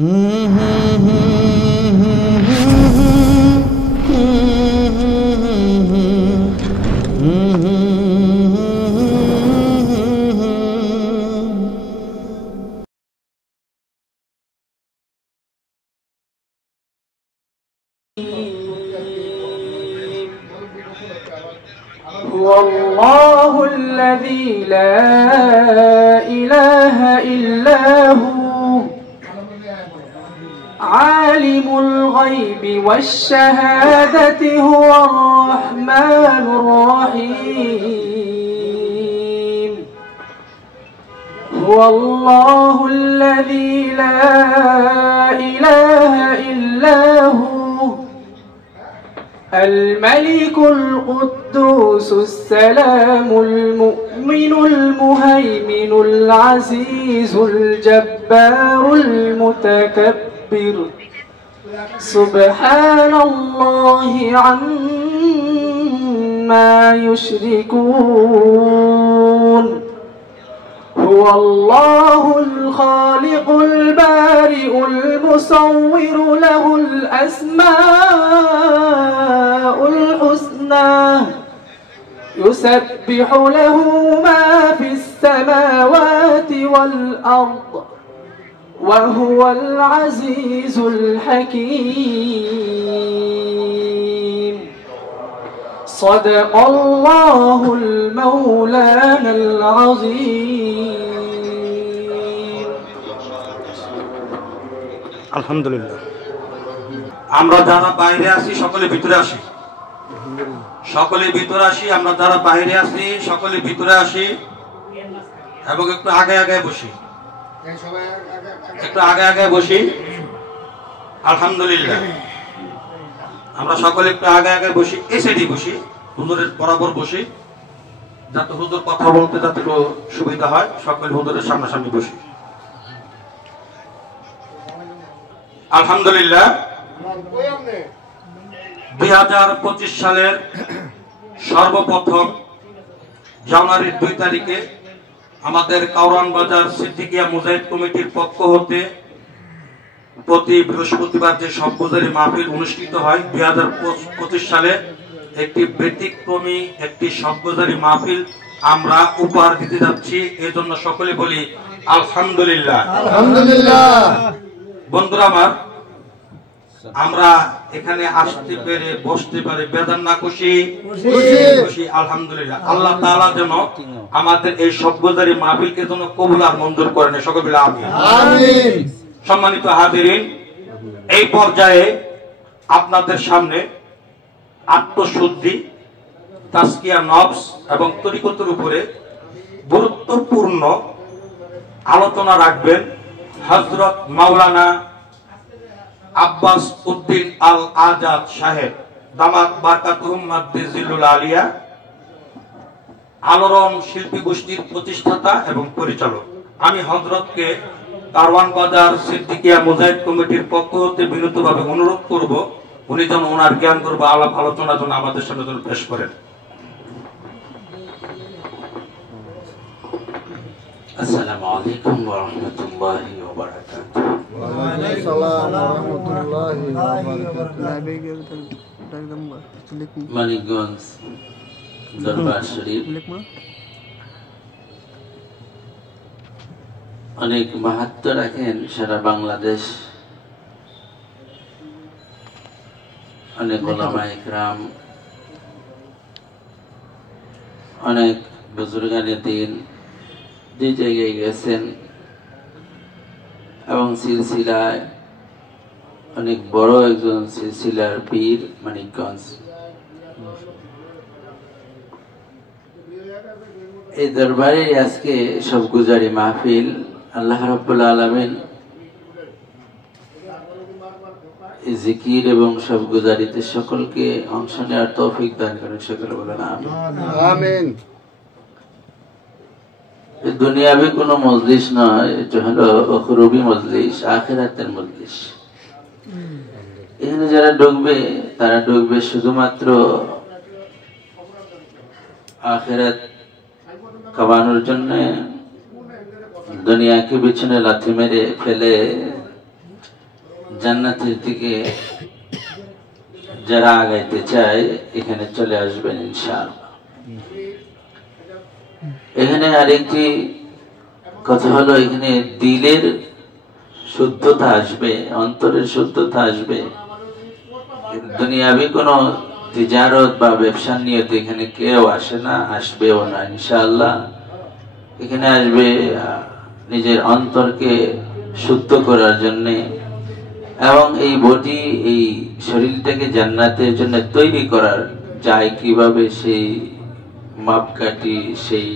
والله الذي لا إله إلا هو عالم الغيب والشهادة هو الرحمن الرحيم هو الله الذي لا إله إلا هو الملك القدوس السلام المؤمن المهيمن العزيز الجبار المتكبر سبحان الله عما يشركون هو الله الخالق البارئ المصور له الأسماء الحسنى يسبح له ما في السماوات والأرض وهو العزيز الحكيم صدق الله المولانا العظيم আলহামদুলিল্লাহ। আমরা যারা বাইরে আছি সকলে ভিতরে আসি, সকলে ভিতরে আসি। আমরা যারা বাইরে আছি সকলে ভিতরে আসি এবং একটু আগে আগে বসি, একটু আগে আগে বসি। আলহামদুলিল্লাহ, আমরা সকলে একটু আগে আগে বসি, এই সাইডে বসি, হুজুরের বরাবর বসি, যাতে হুজুর কথা বলতে যাতে একটু সুবিধা হয়। সকলে হুজুরের সামনাসামনি বসি। আলহামদুলিল্লাহ, 2025 সালের সর্বপ্রথম জানুয়ারির 2 তারিখে আমাদের কাউরান বাজার সিদ্দিকিয়া মুজাহিদ কমিটির পক্ষ হতে প্রতি বৃহস্পতিবার যে সবগুজারি মাহফিল অনুষ্ঠিত হয়, 2025 সালে একটি ব্যতিক্রমী একটি সবগুজারি মাহফিল আমরা উপহার দিতে যাচ্ছি। এই জন্য সকলে বলি আলহামদুলিল্লাহ। আলহামদুলিল্লাহ। বন্ধুরা আমার, আমরা এখানে আসতে পেরে বসতে পারে বেদান না খুশি? খুশি। আলহামদুলিল্লাহ। আল্লাহ তাআলা যেন আমাদের এই সবগুজারি মাহফিলকে যেন কবুল আর মঞ্জুর করেন, সকলে বলে আমিন। আমিন। সম্মানিত হাজিরিন, এই পর্যায়ে আপনাদের সামনে আত্মশুদ্ধি, তাজকিয়া নফস এবং তরিকতের উপরে গুরুত্বপূর্ণ আলোচনা রাখবেন হযরত মাওলানা আব্বাস উদ্দিন আল আজাদ সাহেব দামাত বারকাতুহুম মাদ্দিজিলুল আলিয়া, আলোড়ন শিল্পী গোষ্ঠীর প্রতিষ্ঠাতা এবং পরিচালক। আমি হযরতকে কারওয়ান বাজার সিদ্দিকিয়া মুজাহিদ কমিটির পক্ষ হতে বিনীতভাবে অনুরোধ করব, উনি যেন ওনার জ্ঞান করব আলাপ আলোচনার জন্য আমাদের সামনে যেন পেশ করেন। আসসালামু আলাইকুম ওয়া রাহমাতুল্লাহি ওয়া বারাকাতুহু। ওয়া আলাইকুম আসসালাম ওয়া রাহমাতুল্লাহি ওয়া বারাকাতুহু। মানিকগঞ্জ দরবার শরীফ অনেক মাহাত্ম্য রাখেন সারা বাংলাদেশ। অনেক উলামায়ে কিরাম, অনেক বুজুর্গানে দ্বীন যে জায়গায় গেছেন এবং সিলসিলায় অনেক বড় একজন সিলসিলার পীর মানিকগঞ্জ। এই দরবারে আজকে সবগুজারি মাহফিল। আল্লাহ রাব্বুল আলামিন এই জিকির এবং সবগুজারিতে সকলকে অংশ নেওয়ার তৌফিক দান করেন, সকলে বলেন আমিন। আমিন। দুনিয়াবি কোনো মজলিস নয়, এটা হলো উখরবি মজলিস, আখিরাতের মজলিস। এখানে যারা ঢুকবে তারা ঢুকবে শুধুমাত্র আখিরাত কামানোর জন্য। দুনিয়াকে পিছনে লাথি মেরে ফেলে জান্নাতের দিকে যারা আগাইতে চায় এখানে চলে আসবেন ইনশাআল্লাহ। এখানে আরেকটি কথা হলো, এখানে দিলের শুদ্ধতা আসবে, অন্তরের শুদ্ধতা আসবে। দুনিয়াবি কোনো তিজারত বা ব্যবসা নিয়ে তো এখানে কেউ আসে না, আসবেও না ইনশাআল্লাহ। এখানে আসবে নিজের অন্তরকে শুদ্ধ করার জন্য, এবং এই বডি, এই শরীরটাকে জান্নাতের জন্য তৈরি করার যায় কিভাবে, সেই মাপকাঠি, সেই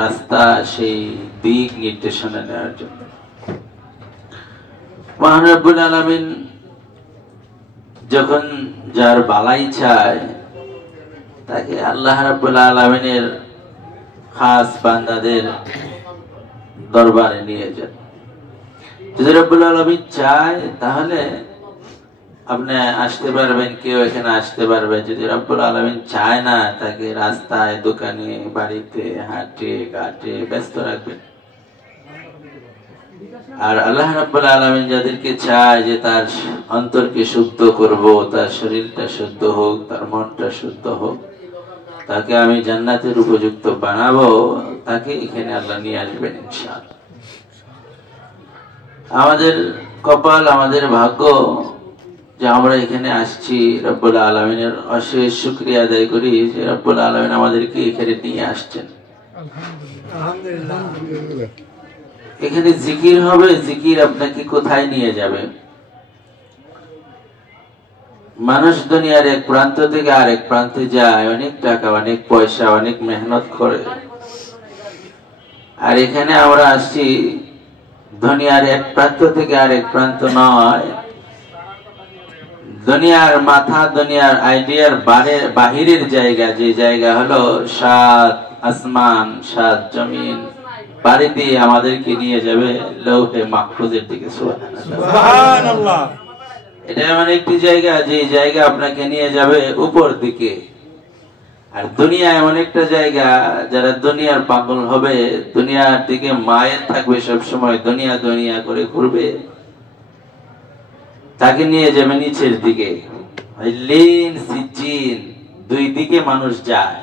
রাস্তা, সেই দিক নির্দেশনা নেওয়ার জন্য মহান রব্বুল আলামিন যখন যার বালাই চায় তাকে আল্লাহ রাব্বুল আলামিনের খাস বান্দাদের দরবারে নিয়ে যান। যদি রব্বুল আলামিন চায় তাহলে আপনি আসতে পারবেন, কেউ এখানে আসতে পারবে। যদি রব্বুল আলামিন চায় না, তাকে রাস্তায়, দোকানে, বাড়িতে, হাটে ঘাটে ব্যস্ত রাখবেন। আর আল্লাহ রাব্বুল আলামিন যাদেরকে চায় যে তার অন্তরকে শুদ্ধ করব, তার শরীরটা শুদ্ধ হোক, তার মনটা শুদ্ধ হোক, তাকে আমি জান্নাতের উপযুক্ত বানাবো, তাকে এখানে আল্লাহ নিয়ে আসবেন ইনশাআল্লাহ। আমাদের কপাল, আমাদের ভাগ্য যে আমরা এখানে আসছি। রব্বুল আলামিনের অশেষ শুকরিয়া আদায় করি যে রব্বুল আলামিন আমাদেরকে এখানে নিয়ে আসছেন। এখানে জিকির হবে, জিকির আপনাকে কোথায় নিয়ে যাবে? মানুষ দুনিয়ার এক প্রান্ত থেকে আরেক প্রান্তে যায়, অনেক টাকা, অনেক পয়সা, অনেক মেহনত করে। আর এখানে আমরা আসছি দুনিয়ার এক প্রান্ত থেকে আরেক প্রান্ত নয়, দুনিয়ার মাথা, দুনিয়ার আইডিয়ার বাহিরের জায়গা, যে জায়গা হলো 7 আসমান 7 জমিন পাড়ি দিয়ে আমাদেরকে নিয়ে যাবে লৌহে মাহফুজের দিকে। সুবহানাল্লাহ। এটা এমন একটি জায়গা, যে জায়গা আপনাকে নিয়ে যাবে উপর দিকে। আর দুনিয়া এমন একটা জায়গা, যারা দুনিয়ার পাগল হবে, দুনিয়ার দিকে মায়ের থাকবে, সব সময় দুনিয়া দুনিয়া করে ঘুরবে, তাকে নিয়ে যাবে নিচের দিকে। আইলিন সিজিন, দুই দিকে মানুষ যায়।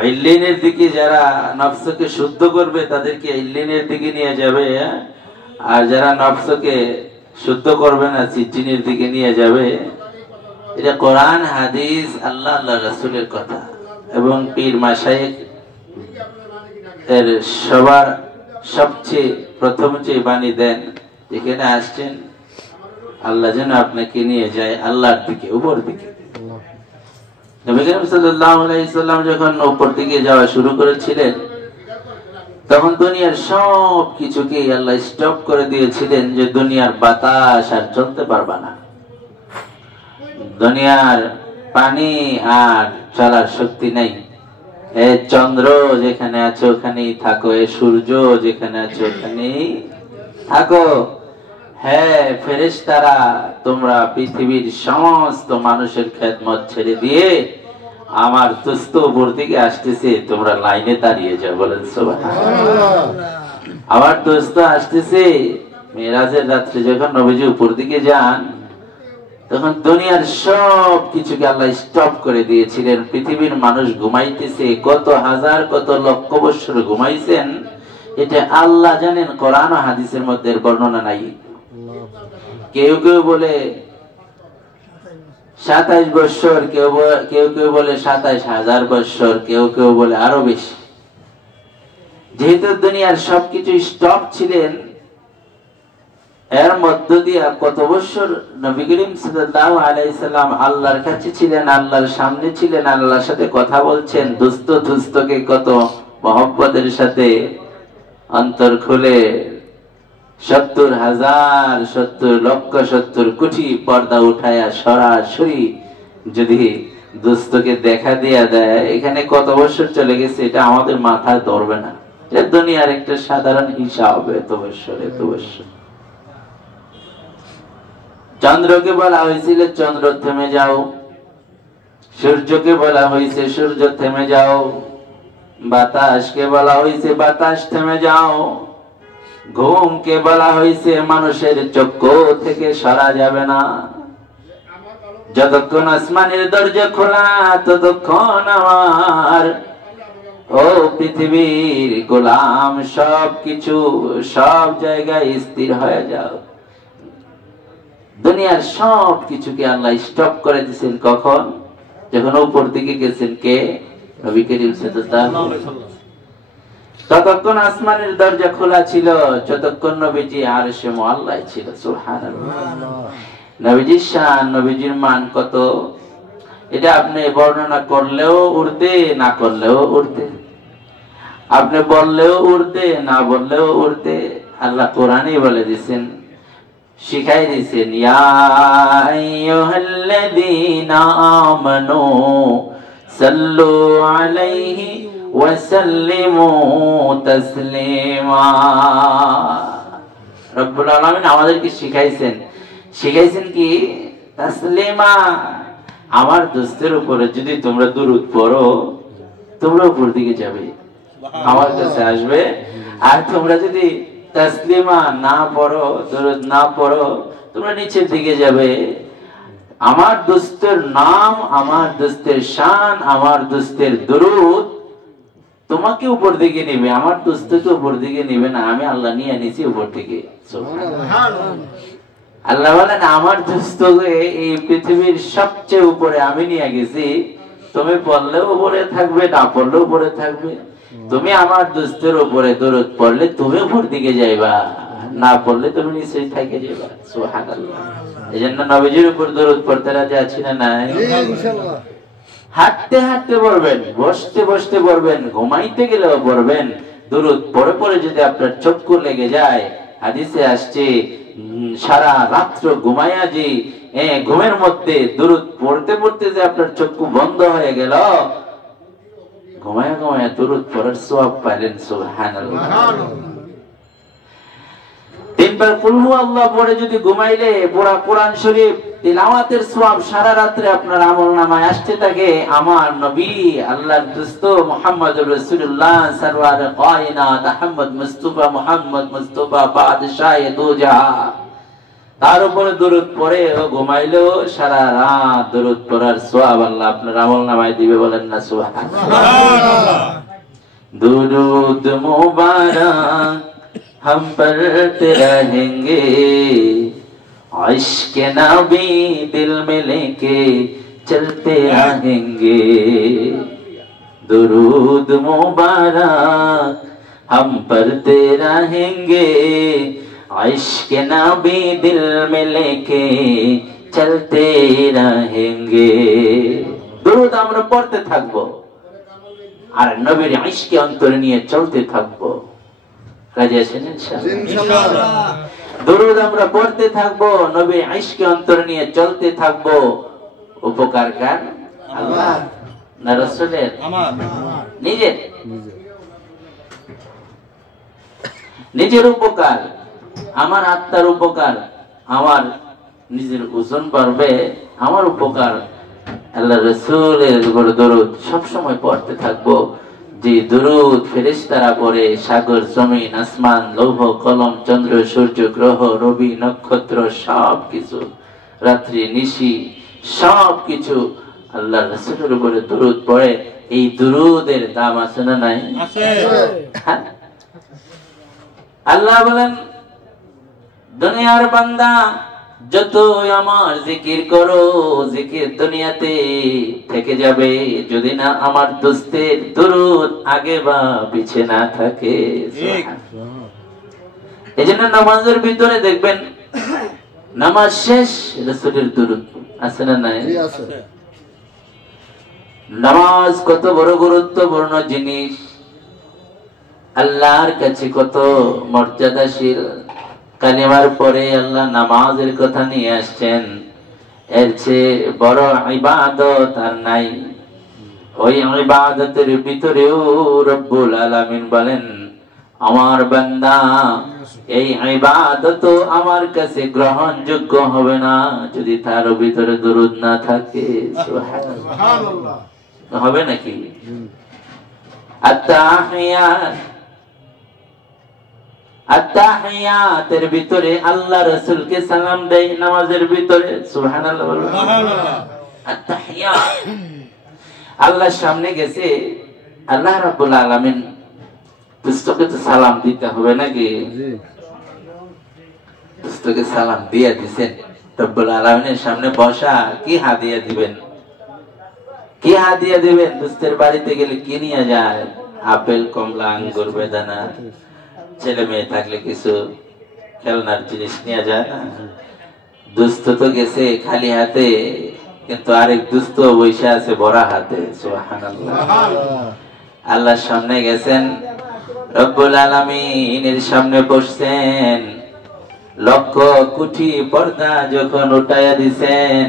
আইলিনের দিকে যারা নফসকে শুদ্ধ করবে, তাদেরকে আইলিনের দিকে নিয়ে যাবে, আর যারা নফসকে শুদ্ধ করবে না, সিজিনের দিকে নিয়ে যাবে। এটা কোরআন, হাদিস, আল্লাহ, আল্লাহ রাসূলের কথা, এবং পীর মাশায়েখ এর সবার সবচেয়ে প্রথম যে বাণী দেন, যেখানে আসছেন আল্লাহ যেন আপনাকে নিয়ে যায় আল্লাহর দিকে, উপর দিকে। নবী করিম সাল্লাল্লাহু আলাইহি সাল্লাম যখন উপর দিকে যাওয়া শুরু করেছিলেন, তখন দুনিয়ার সব কিছুকে আল্লাহ স্টপ করে দিয়েছিলেন, যে দুনিয়ার বাতাস আর চলতে পারবা না, দুনিয়ার পানি আর চলার শক্তি নেই। এ চন্দ্র যেখানে আছে ওখানেই থাকো, এ সূর্য যেখানে আছে ওখানেই থাকো। হ্যাঁ ফেরেশতারা, তোমরা পৃথিবীর সমস্ত মানুষের খেদমত ছেড়ে দিয়ে আমার দোস্ত উপর দিকে আসতেছে, তোমরা লাইনে দাঁড়িয়ে যাও। বলেন সুবহানাল্লাহ। আমার দোস্ত আসতেছে। মেরাজের রাত্রে যখন নবীজি উপর দিকে যান, তখন দুনিয়ার সব কিছুকে আল্লাহ স্টপ করে দিয়েছিলেন। পৃথিবীর মানুষ ঘুমাইতেছে, কত হাজার কত লক্ষ বছর ঘুমাইছেন, এটা আল্লাহ জানেন। কোরআন ও হাদিসের মধ্যে বর্ণনা নাই। কেউ কেউ বলে 27 বছর, কেউ কেউ বলে 27,000 বছর, কেউ কেউ বলে আরো বেশি। যেহেতু দুনিয়ার সবকিছু স্টপ ছিলেন, এর মধ্য দিয়ে কত বছর নবী করিম সাল্লাল্লাহু আলাইহি সাল্লাম আল্লাহর কাছে ছিলেন, আল্লাহর সামনে ছিলেন, আল্লাহর সাথে কথা বলছেন। দুস্থকে কত মহব্বতের সাথে অন্তর খুলে 70,000, 70 লক্ষ, 70 কোটি পর্দা উঠায়া সরাসরি যদি দুস্থকে দেখা দিয়া দেয়, এখানে কত বছর চলে গেছে এটা আমাদের মাথায় ধরবে না। এটা দুনিয়ার একটা সাধারণ হিসাব, এত বছর এত বছর। চন্দ্রকে বলা হয়েছিল চন্দ্র থেমে যাও, সূর্যকে বলা হয়েছে সূর্য থেমে যাও, বাতাসকে বলা হয়েছে বাতাস থেমে যাও। ঘুমকে বলা হয়েছে মানুষের চক্ষু থেকে সরা যাবে না। যতক্ষণ আসমানের দরজা খোলা ততক্ষণ আমার ও পৃথিবীর গোলাম সবকিছু সব জায়গায় স্থির হয়ে যাও। দুনিয়ার সব কিছুকে আল্লাহ স্টপ করে দিয়েছেন কখন? যখন উপর দিকে গেছেন কে? নবী করিম সাল্লাল্লাহু আলাইহি ওয়াসাল্লাম। ততক্ষণ আসমানের দরজা খোলা ছিল, যতক্ষণ নবীজি আরশে মুআল্লায় ছিল। সুবহানাল্লাহ। নবীজির শান, নবীজির মান কত, এটা আপনি বর্ণনা করলেও উর্দে, না করলেও উর্দে, আপনি বললেও উর্দে, না বললেও উর্দে। আল্লাহ কোরআনেই বলে দিয়েছেন, শিখাই দিয়েছেন, ইয়া আইয়ুহাল্লাযীনা আমানু সাল্লু আলাইহি ওয়া সাল্লিমু তাসলিমা। রব্বুল আলামিন আমাদেরকে শিখাইছেন কি? তাসলিমা। আমার দোস্তের উপরে যদি তোমরা দুরূদ পড়ো, তোমরা উপর দিকে যাবে, আমার কাছে আসবে। আর তোমরা যদি তাসলিমা না পড়ো, দুরূদ না পড়ো, তোমরা নিচের দিকে যাবে। আমার দোস্তের নাম, আমার দোস্তের শান, আমার দোস্তের দুরূদ তোমাকে উপর দিকে নেবে, আমার দোস্তকে উপর দিকে নেবে না। আমি আল্লাহ নিয়ে নিছি উপর দিকে। আল্লাহ বলেন, আমার দোস্তকে এই পৃথিবীর সবচেয়ে উপরে আমি নিয়ে গেছি। তুমি পড়লেও উপরে থাকবে, না পড়লেও উপরে থাকবে। তুমি আমার দোস্তের উপরে দরুদ পড়লে তুমি উপর দিকে যাইবা, না পড়লে তুমি নিচেই থেকে যাইবা। সুবহানাল্লাহ। এজন্য নবীজির উপর দরুদ পড়তে রাজি আছি না নাই? ইনশাআল্লাহ। হাঁটতে হাঁটতে পড়বেন, বসতে বসতে পড়বেন, ঘুমাইতে গেলেও পড়বেন। দরুদ পড়ে পড়ে যদি আপনার চক্ষু লেগে যায়, হাদিসে আসছে সারা রাত্র ঘুমায়া যে ঘুমের মধ্যে দরুদ পড়তে পড়তে যে আপনার চক্ষু বন্ধ হয়ে গেল, ঘুমায়া ঘুমায়া দরুদ পড়ার সওয়াব পাইলেন। সুবহানাল্লাহ। তিনবার কুল হুয়াল্লাহ পড়ে যদি ঘুমাইলে পুরা কোরআন শরীফ তিলাওয়াতের সওয়াব সারা রাত্রে আপনার আমলনামায় আসতে থাকে। আমার নবী আল্লাহর দোস্ত মুহাম্মদুর রাসূলুল্লাহ সরওয়ার কায়নাত আহমদ মুস্তাফা মুহাম্মদ মুস্তাফা বাদশায়ে দুজাহা, তার উপরে দরুদ পড়ে ঘুমাইলেও সারা রাত দরুদ পড়ার সওয়াব আল্লাহ আপনার আমলনামায় দিবে। বলেন না সুবহানাল্লাহ। দুরুদ মুবারক हम पढ़ते रहेंगे, इश्क़ नबी दिल में लेके चलते रहेंगे। दुरूद मुबारक हम पढ़ते रहेंगे, इश्क़ नबी दिल में लेके चलते रहेंगे। दुरूद আমরা পড়তে থাকবো আর নবীর ইশকে অন্তরে নিয়ে চলতে থাকবো। কাজে আছেন ইনশাআল্লাহ। দরুদ আমরা পড়তে থাকবো, নবী ইশকে অন্তর নিয়ে চলতে থাকবো। উপকার কার? আল্লাহ না রাসূলের? আমার নিজের উপকার, আমার আত্মার উপকার, আমার নিজের ওজন বাড়বে, আমার উপকার। আল্লাহ রাসূলের উপর দরুদ সব সময় পড়তে থাকবো। যে দরুদ ফেরেশতারা পড়ে, সাগর জমিন আসমান লৌহ কলম চন্দ্র সূর্য গ্রহ রবি নক্ষত্র সবকিছু, রাত্রি নিশি সবকিছু আল্লাহ রাসূলের উপরে দরুদ পড়ে। এই দরুদের দাম আছে না নাই? আছে। আল্লাহ বলেন, দুনিয়ার বান্দা যত আমার জিকির করো, জিকির দুনিয়াতে থেকে যাবে যদি না আমার দোস্তের দরুদ আগে বা পিছে না থাকে। এজন্য নামাজের ভিতরে দেখবেন নামাজ শেষ রাসূলের দরুদ আছে না নাই? নামাজ কত বড় গুরুত্বপূর্ণ জিনিস, আল্লাহর কাছে কত মর্যাদাশীল। কালিমার পরে আল্লাহ নামাজের কথা নিয়ে আসছেন, এর চেয়ে বড় ইবাদত আর নাই। ওই ইবাদতের ভিতরেও রব্বুল আলামিন বলেন, আমার বান্দা এই ইবাদত আমার কাছে গ্রহণযোগ্য হবে না যদি তার ভিতরে দরুদ না থাকে। সুবহানাল্লাহ। হবে নাকি? আত্তাহিয়াত আত্তাহিয়াতের ভিতরে আল্লাহ রাসূলকে সালাম দেয়, নামাজের ভিতরে সুবহানাল্লাহ বলুন। আত্তাহিয়াত আল্লাহর সামনে গেছে, আল্লাহ রাব্বুল আলামিন দুষ্টকে তো সালাম দিতে হবে নাকি? দুষ্টকে সালাম দিয়ে দিবেন, রব্বুল আলামিনের সামনে বসা, কি হাদিয়া দিবেন? কি হাদিয়া দিবেন? দুস্তের বাড়িতে গেলে কি নিয়ে যায়? আপেল, কমলা, আঙ্গুর, বেদানা, ছেলে মেয়ে থাকলে কিছু খেলনার জিনিস নিয়ে যায় না? দুস্থ তো গেছে খালি হাতে, কিন্তু আরেক দুস্থ বসে আছে ভরা হাতে। সুবহানাল্লাহ। আল্লাহর সামনে গেছেন, রব্বুল আলামিনের সামনে বসছেন, লক্ষ কোটি পর্দা যখন উঠাইয়া দিছেন,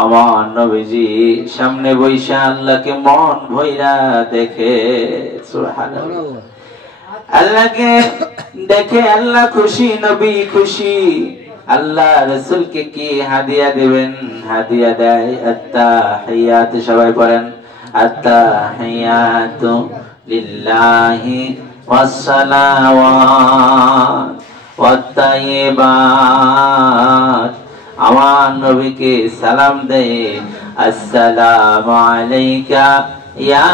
আমার নবীজি সামনে বইসা আল্লাহকে মন ভইরা দেখে। সুবহানাল্লাহ। আল্লাহকে দেখে আল্লাহ খুশি, নবী খুশি। আল্লাহ রাসূলকে কি হাদিয়া দিবেন? হাদিয়া দেয় আত্তাহিয়াত। সবাই পড়েন আত্তাহিয়াতু লিল্লাহি ওয়াস সালাওয়াত ওয়াত তাইয়্যিবাত। আমার নবীকে সালাম দেয়, আসসালামু আলাইকা ইয়া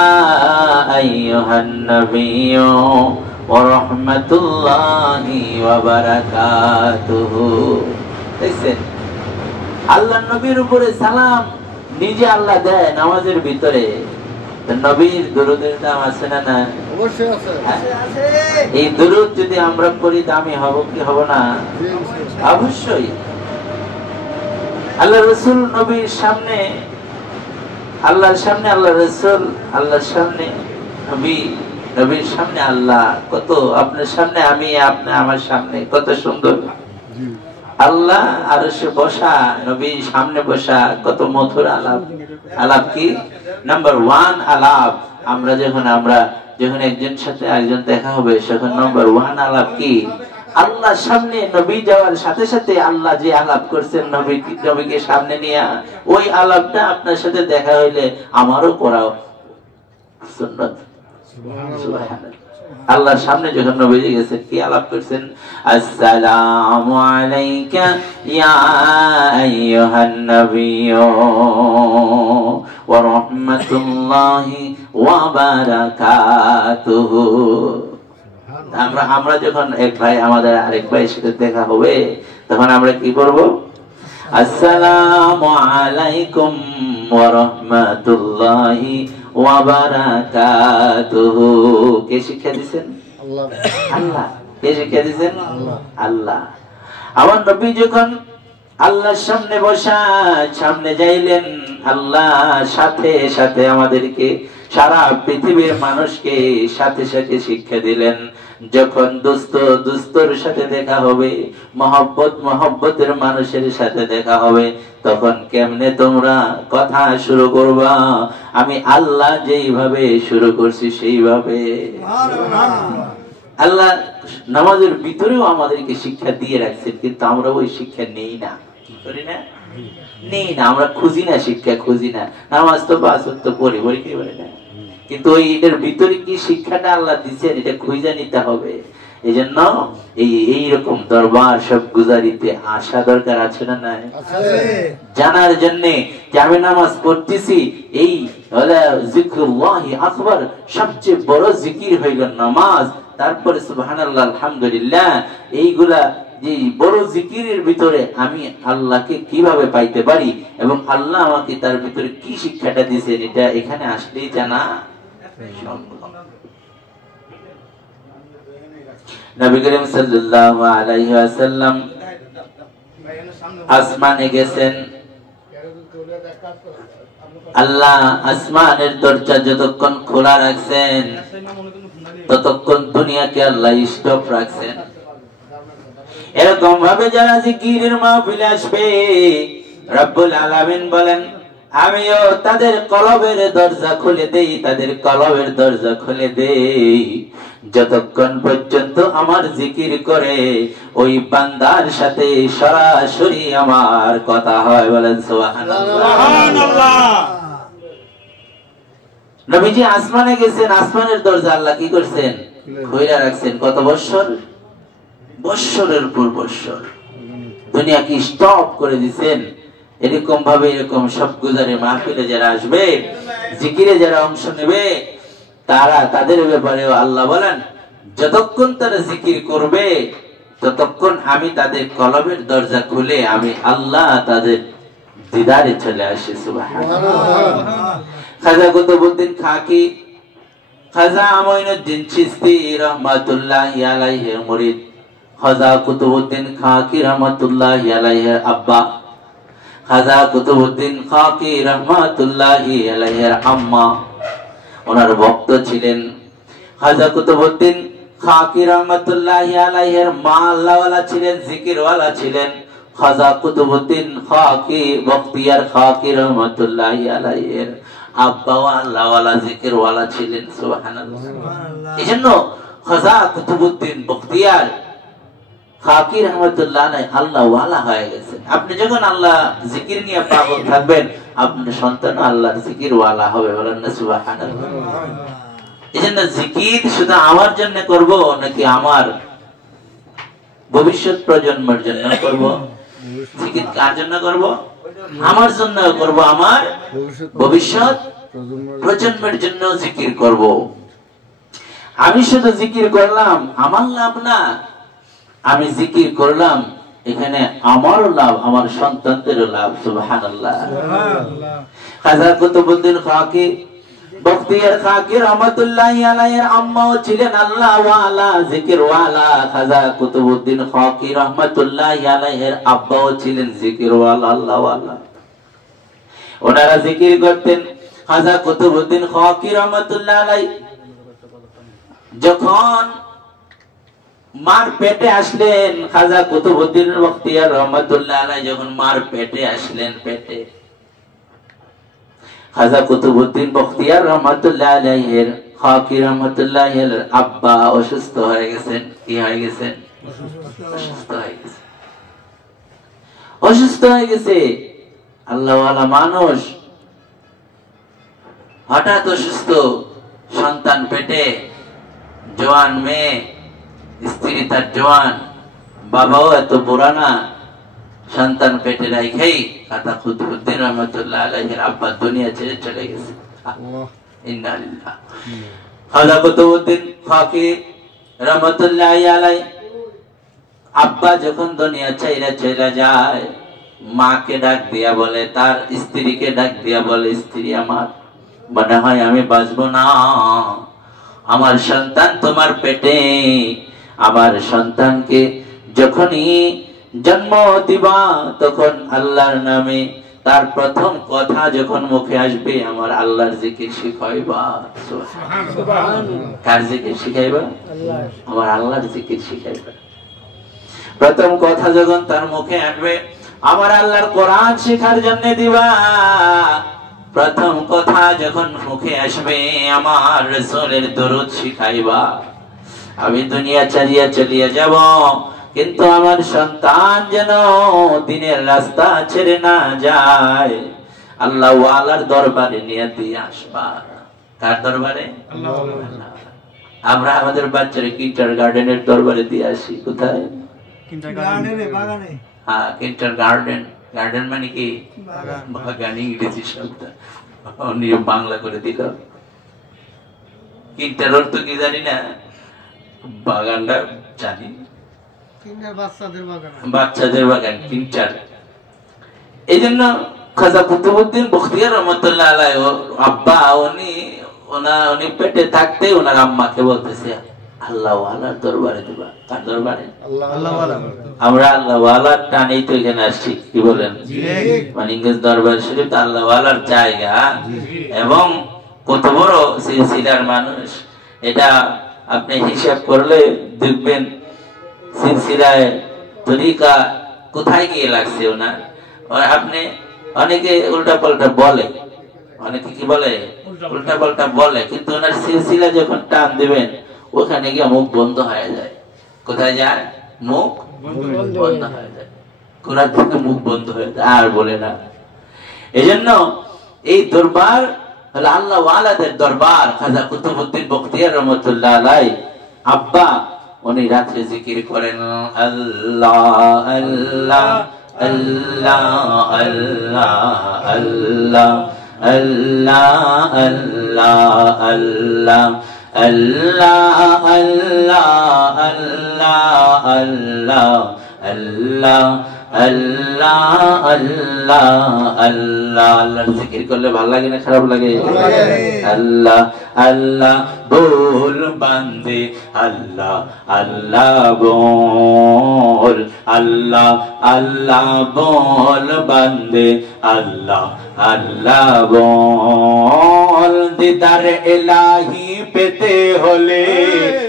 আইয়ুহান নবিয়্যু ওয়া রাহমাতুল্লাহি ওয়া বারাকাতুহু। দেখছেন, আল্লাহর নবীর উপরে সালাম নিজে আল্লাহ দেয় নামাজের ভিতরে। নবীর দুরূদের দাম আছে না? না, অবশ্যই আছে। এই দুরূদ যদি আমরা পড়ি দামি হব কি হব না? অবশ্যই। আল্লাহ রাসূল নবীর সামনে, আল্লাহর সামনে আল্লাহ রাসূল, আল্লাহর সামনে নবী, নবীর সামনে আল্লাহ। কত আপনার সামনে আমি, আপনি আমার সামনে, কত সুন্দর। আল্লাহ আরশে বসা, নবী সামনে বসা, কত মধুর আলাপ। আলাপ কি? নাম্বার 1 আলাপ। আমরা যখন একজন সাথে একজন দেখা হবে, তখন নাম্বার 1 আলাপ কি? আল্লাহর সামনে নবী যাওয়ার সাথে সাথে আল্লাহ যে আলাপ করছেন নবীকে সামনে নিয়ে, ওই আলাপটা আপনার সাথে দেখা হইলে আমারও করাও সুন্নাত। সুবহানাল্লাহ। আল্লাহর সামনে যখন নবীজি গেছেন, কি আলাপ করছেন? আসসালামু আলাইকা ইয়া আইয়ুহান নবিয়্যু ওয়া রাহমাতুল্লাহি ওয়া বারাকাতুহু। আমরা যখন এক ভাই আমাদের আরেক ভাইয়ের সাথে দেখা হবে, তখন আমরা কি করব? আসসালামু আলাইকুম ওয়া রাহমাতুল্লাহি ওয়া বারাকাতুহু। কে শিক্ষা দিবেন? আল্লাহ। আল্লাহ। কে শিক্ষা দিবেন? আল্লাহ। আমার নবী যখন আল্লাহর সামনে বসা, সামনে যাইলেন, আল্লাহ সাথে সাথে আমাদেরকে, সারা পৃথিবীর মানুষকে সাথে সাথে শিক্ষা দিলেন, যখন দুস্তর সাথে দেখা হবে, মহব্বতের মানুষের সাথে দেখা হবে, তখন কেমনে তোমরা কথা শুরু করবা? আমি আল্লাহ যেইভাবে শুরু করছি সেইভাবে। আল্লাহ নামাজের ভিতরেও আমাদেরকে শিক্ষা দিয়ে রাখছেন, কিন্তু আমরা ওই শিক্ষা নেই না। কি করি না? নেই না। আমরা খুঁজি না, শিক্ষা খুঁজি না। নামাজ তো বাস তো পড়ি কি বলে না, কিন্তু এটার ভিতরে কি শিক্ষাটা আল্লাহ দিচ্ছেন এটা খুঁজে নিতে হবে। এই জন্য এইরকম দরবার সব গুজারিতে আসা দরকার আছে না? নাই? জানার জন্য যে আমি নামাজ পড়তেছি, এই জিকরুল্লাহি আকবার, সবচেয়ে বড় জিকির হইল নামাজ। তারপরে সুবহানাল্লাহ, আলহামদুলিল্লাহ, এইগুলা যে বড় জিকিরের ভিতরে আমি আল্লাহকে কিভাবে পাইতে পারি এবং আল্লাহ আমাকে তার ভিতরে কি শিক্ষাটা দিয়েছেন, এটা এখানে আসলেই জানা সম্ভব। নবী করিম সাল্লাল্লাহু আলাইহি ওয়াসাল্লাম আসমানে গেছেন। আল্লাহ আসমানের দরজা যতক্ষণ খোলা রাখছেন, ততক্ষণ দুনিয়াকে আল্লাহ স্টপ রাখছেন। এরকম ভাবে যারা জিকিরের মাহফিলে আসবে, রব্বুল আলামিন বলেন, আমিও তাদের কলবের দরজা খুলে দেই, তাদের কলবের দরজা খুলে দেই, যতক্ষণ পর্যন্ত আমার জিকির করে ওই বান্দার সাথে সরাসরি আমার কথা হয়। বলেন সুবহানাল্লাহ। নবীজি আসমানে গেছেন, আসমানের দরজা আল্লাহ কি করছেন? খুলে রাখছেন। কত বছর? বৎসরের পর বৎসর দুনিয়াকে স্টপ করে দিয়েছেন। এরকম ভাবে এরকম সব গুজারে মাহফিলে যারা আসবে, জিকিরে যারা অংশ নেবে, তাদের ব্যাপারেও আল্লাহ বলেন যতক্ষণ তারা জিকির করবে ততক্ষণ আমি তাদের কলবের দরজা খুলে আমি আল্লাহ তাদের দিদারে চলে আসি। সুবহানাল্লাহ। খাজা কুতুবউদ্দিন খাকি, খাজা আমঈনুদ্দিন চিশতি রাহমাতুল্লাহি আলাইহির মুরিদ খাজা কুতুবউদ্দিন খাকি রাহমাতুল্লাহি আলাইহির আব্বা, খাজা কুতুবউদ্দিন খাকি রাহমাতুল্লাহি আলাইহির আম্মা, ওনার ভক্ত ছিলেন। খাজা কুতুবউদ্দিন খাকি রাহমাতুল্লাহি আলাইহির মা আল্লাহওয়ালা ছিলেন, জিকিরওয়ালা ছিলেন। খাজা কুতুবউদ্দিন খাকি বখতিয়ার খাকি রাহমাতুল্লাহি আলাইহির আব্বা আল্লাহওয়ালা জিকিরওয়ালা ছিলেন। সুবহানাল্লাহ। এজন্য খাজা কুতুবউদ্দিন বখতিয়ার খাকি রাহমাতুল্লাহ আলাইহি আল্লাহওয়ালা হয়ে গেছেন। আপনি যখন আল্লাহ জিকির নিয়ে পাগল থাকবেন আপনার সন্তান আল্লাহর জিকিরওয়ালা হবে। বলেন না সুবহানাল্লাহ। এজন্য জিকির শুধু আমার জন্য করব নাকি আমার ভবিষ্যৎ প্রজন্মের জন্য করব? জিকির কার জন্য করব? আমার জন্য করব, আমার ভবিষ্যৎ প্রজন্মের জন্য জিকির করব। আমি শুধু জিকির করলাম আমার লাভ না, আমি জিকির করলাম এখানে আমারও লাভ, আমার সন্তানদেরও লাভ। সুবহানাল্লাহ। খাজা কুতুবউদ্দিন খাকি বখতিয়ার খাকি রাহমাতুল্লাহি আলাইহির আম্মাও ছিলেন আল্লাহ ওয়ালা, জিকির ওয়ালা। খাজা কুতুবউদ্দিন খাকি রাহমাতুল্লাহি আলাইহির আব্বাও ছিলেন জিকির ওয়ালা, আল্লাহ ওয়ালা। ওনারা জিকির করতেন। খাজা কুতুবউদ্দিন খাকি রাহমাতুল্লাহি আলাইহি যখন মার পেটে আসলেন, খাজা কুতুবউদ্দিন বখতিয়ার রাহমাতুল্লাহি আলাইহি যখন মার পেটে আসলেন, পেটে খাজা কুতুবউদ্দিন বখতিয়ার রাহমাতুল্লাহি আলাইহির খাকি রাহমাতুল্লাহি আলাইহির আব্বা অসুস্থ হয়ে গেছেন। কি হয়ে গেছেন? অসুস্থ হয়ে গেছে। অসুস্থ হয়ে গেছে আল্লাহওয়ালা মানুষ, হঠাৎ অসুস্থ, সন্তান পেটে, জওয়ান মেয়ে, স্ত্রী তার জওয়ান, বাবাও এত পুরানা, সন্তান পেটে রাখেই খাজা কুতুবউদ্দিন রাহমাতুল্লাহি আলাইহির আব্বা দুনিয়া ছেড়ে চলে গেছে। ইন্না লিল্লাহ। খাজা কুতুবউদ্দিন খাকি রাহমাতুল্লাহি আলাইহি আব্বা যখন দুনিয়া ছেড়ে চলে যায়, মাকে ডাক দিয়া বলে, তার স্ত্রীকে ডাক দিয়া বলে, স্ত্রী আমার মনে হয় আমি বাঁচবো না, আমার সন্তান তোমার পেটে, আমার সন্তানকে যখনই জন্ম দিবা তখন আল্লাহর নামে তার প্রথম কথা যখন মুখে আসবে আমার আল্লাহর জিকির শিখাইবা। সুবহানাল্লাহ। কার জিকির শিখাইবা? আমার আল্লাহর জিকির শিখাইবা। প্রথম কথা যখন তার মুখে আসবে আমার আল্লাহর কোরআন শেখার জন্য দিবা। প্রথম কথা যখন মুখে আসবে আমার রাসূলের দরুদ শিখাইবা। আমি দুনিয়া ছাড়িয়া চলিয়া যাব কিন্তু আমার সন্তান যেন দিনের রাস্তা ছেড়ে না যায়, আল্লাহ ওয়ালার দরবারে নিয়ে দিয়ে আসবা। কার দরবারে? আল্লাহ। আমরা আমাদের বাচ্চারা কিন্টার গার্ডেনের দরবারে দিয়ে আসি। কোথায়? কিন্টার গার্ডেনে, বাগানে। হ্যাঁ, কিন্টার গার্ডেন। গার্ডেন মানে কি? বাগান, ইংরেজি শব্দ উনি বাংলা করে দিল। কিন্টার অর্থ কি জানি না, বাগানটা জানি, বাচ্চাদের বাগান কিন্টার। এই জন্য খাজা কুতুবউদ্দিন বখতিয়ার রাহমাতুল্লাহি আলাইহি আব্বা উনি পেটে থাকতে ওনার আম্মাকে বলতেছে আল্লাহ ওয়ালার দরবারে দিবা। কার দরবারে? আল্লাহ ওয়ালা। আমরা আল্লাহ ওয়ালার টানেই তো এখানে আসছি। কি বলেন? মানে ইংরেজ দরবার শরীফ তো আল্লাহ ওয়ালার জায়গা এবং কত বড় সিলসিলার মানুষ, এটা আপনি হিসাব করলে দেখবেন সিলসিলায় তরিকা কোথায় গিয়ে লাগছে ওনার। আপনি অনেকে উল্টা পাল্টা বলে, অনেকে কি বলে? উল্টা পাল্টা বলে, কিন্তু ওনার সিলসিলা যখন টান দিবেন ওখানে গিয়ে মুখ বন্ধ হয়ে যায়। কোথায় যায়? মুখ বন্ধ হয়ে যায়। কোরআন থেকে মুখ বন্ধ হয়ে যায়, আর বলে না। এই জন্য এই দরবার হলো আল্লাহ ওয়ালাদের দরবার। খাজা কুতুবউদ্দিন বখতিয়ার রাহমাতুল্লাহি আলাইহি আব্বা উনি রাত্রে জিকির করেন আল্লাহ আল্লাহ আল্লাহ আল্লাহ আল্লাহ আল্লাহ আল্লাহ আল্লাহ আল্লাহ আল্লাহ আল্লাহ আল্লাহ আল্লাহ আল্লাহ আল্লাহ আল্লাহর জিকির করলে ভালো লাগে না খারাপ লাগে? আল্লাহ আল্লাহ बोल बंदे अल्लाह अल्लाह बोल अल्लाह अल्लाह बोल बंदे अल्लाह अल्लाह बोल दीदार इलाही पेते होले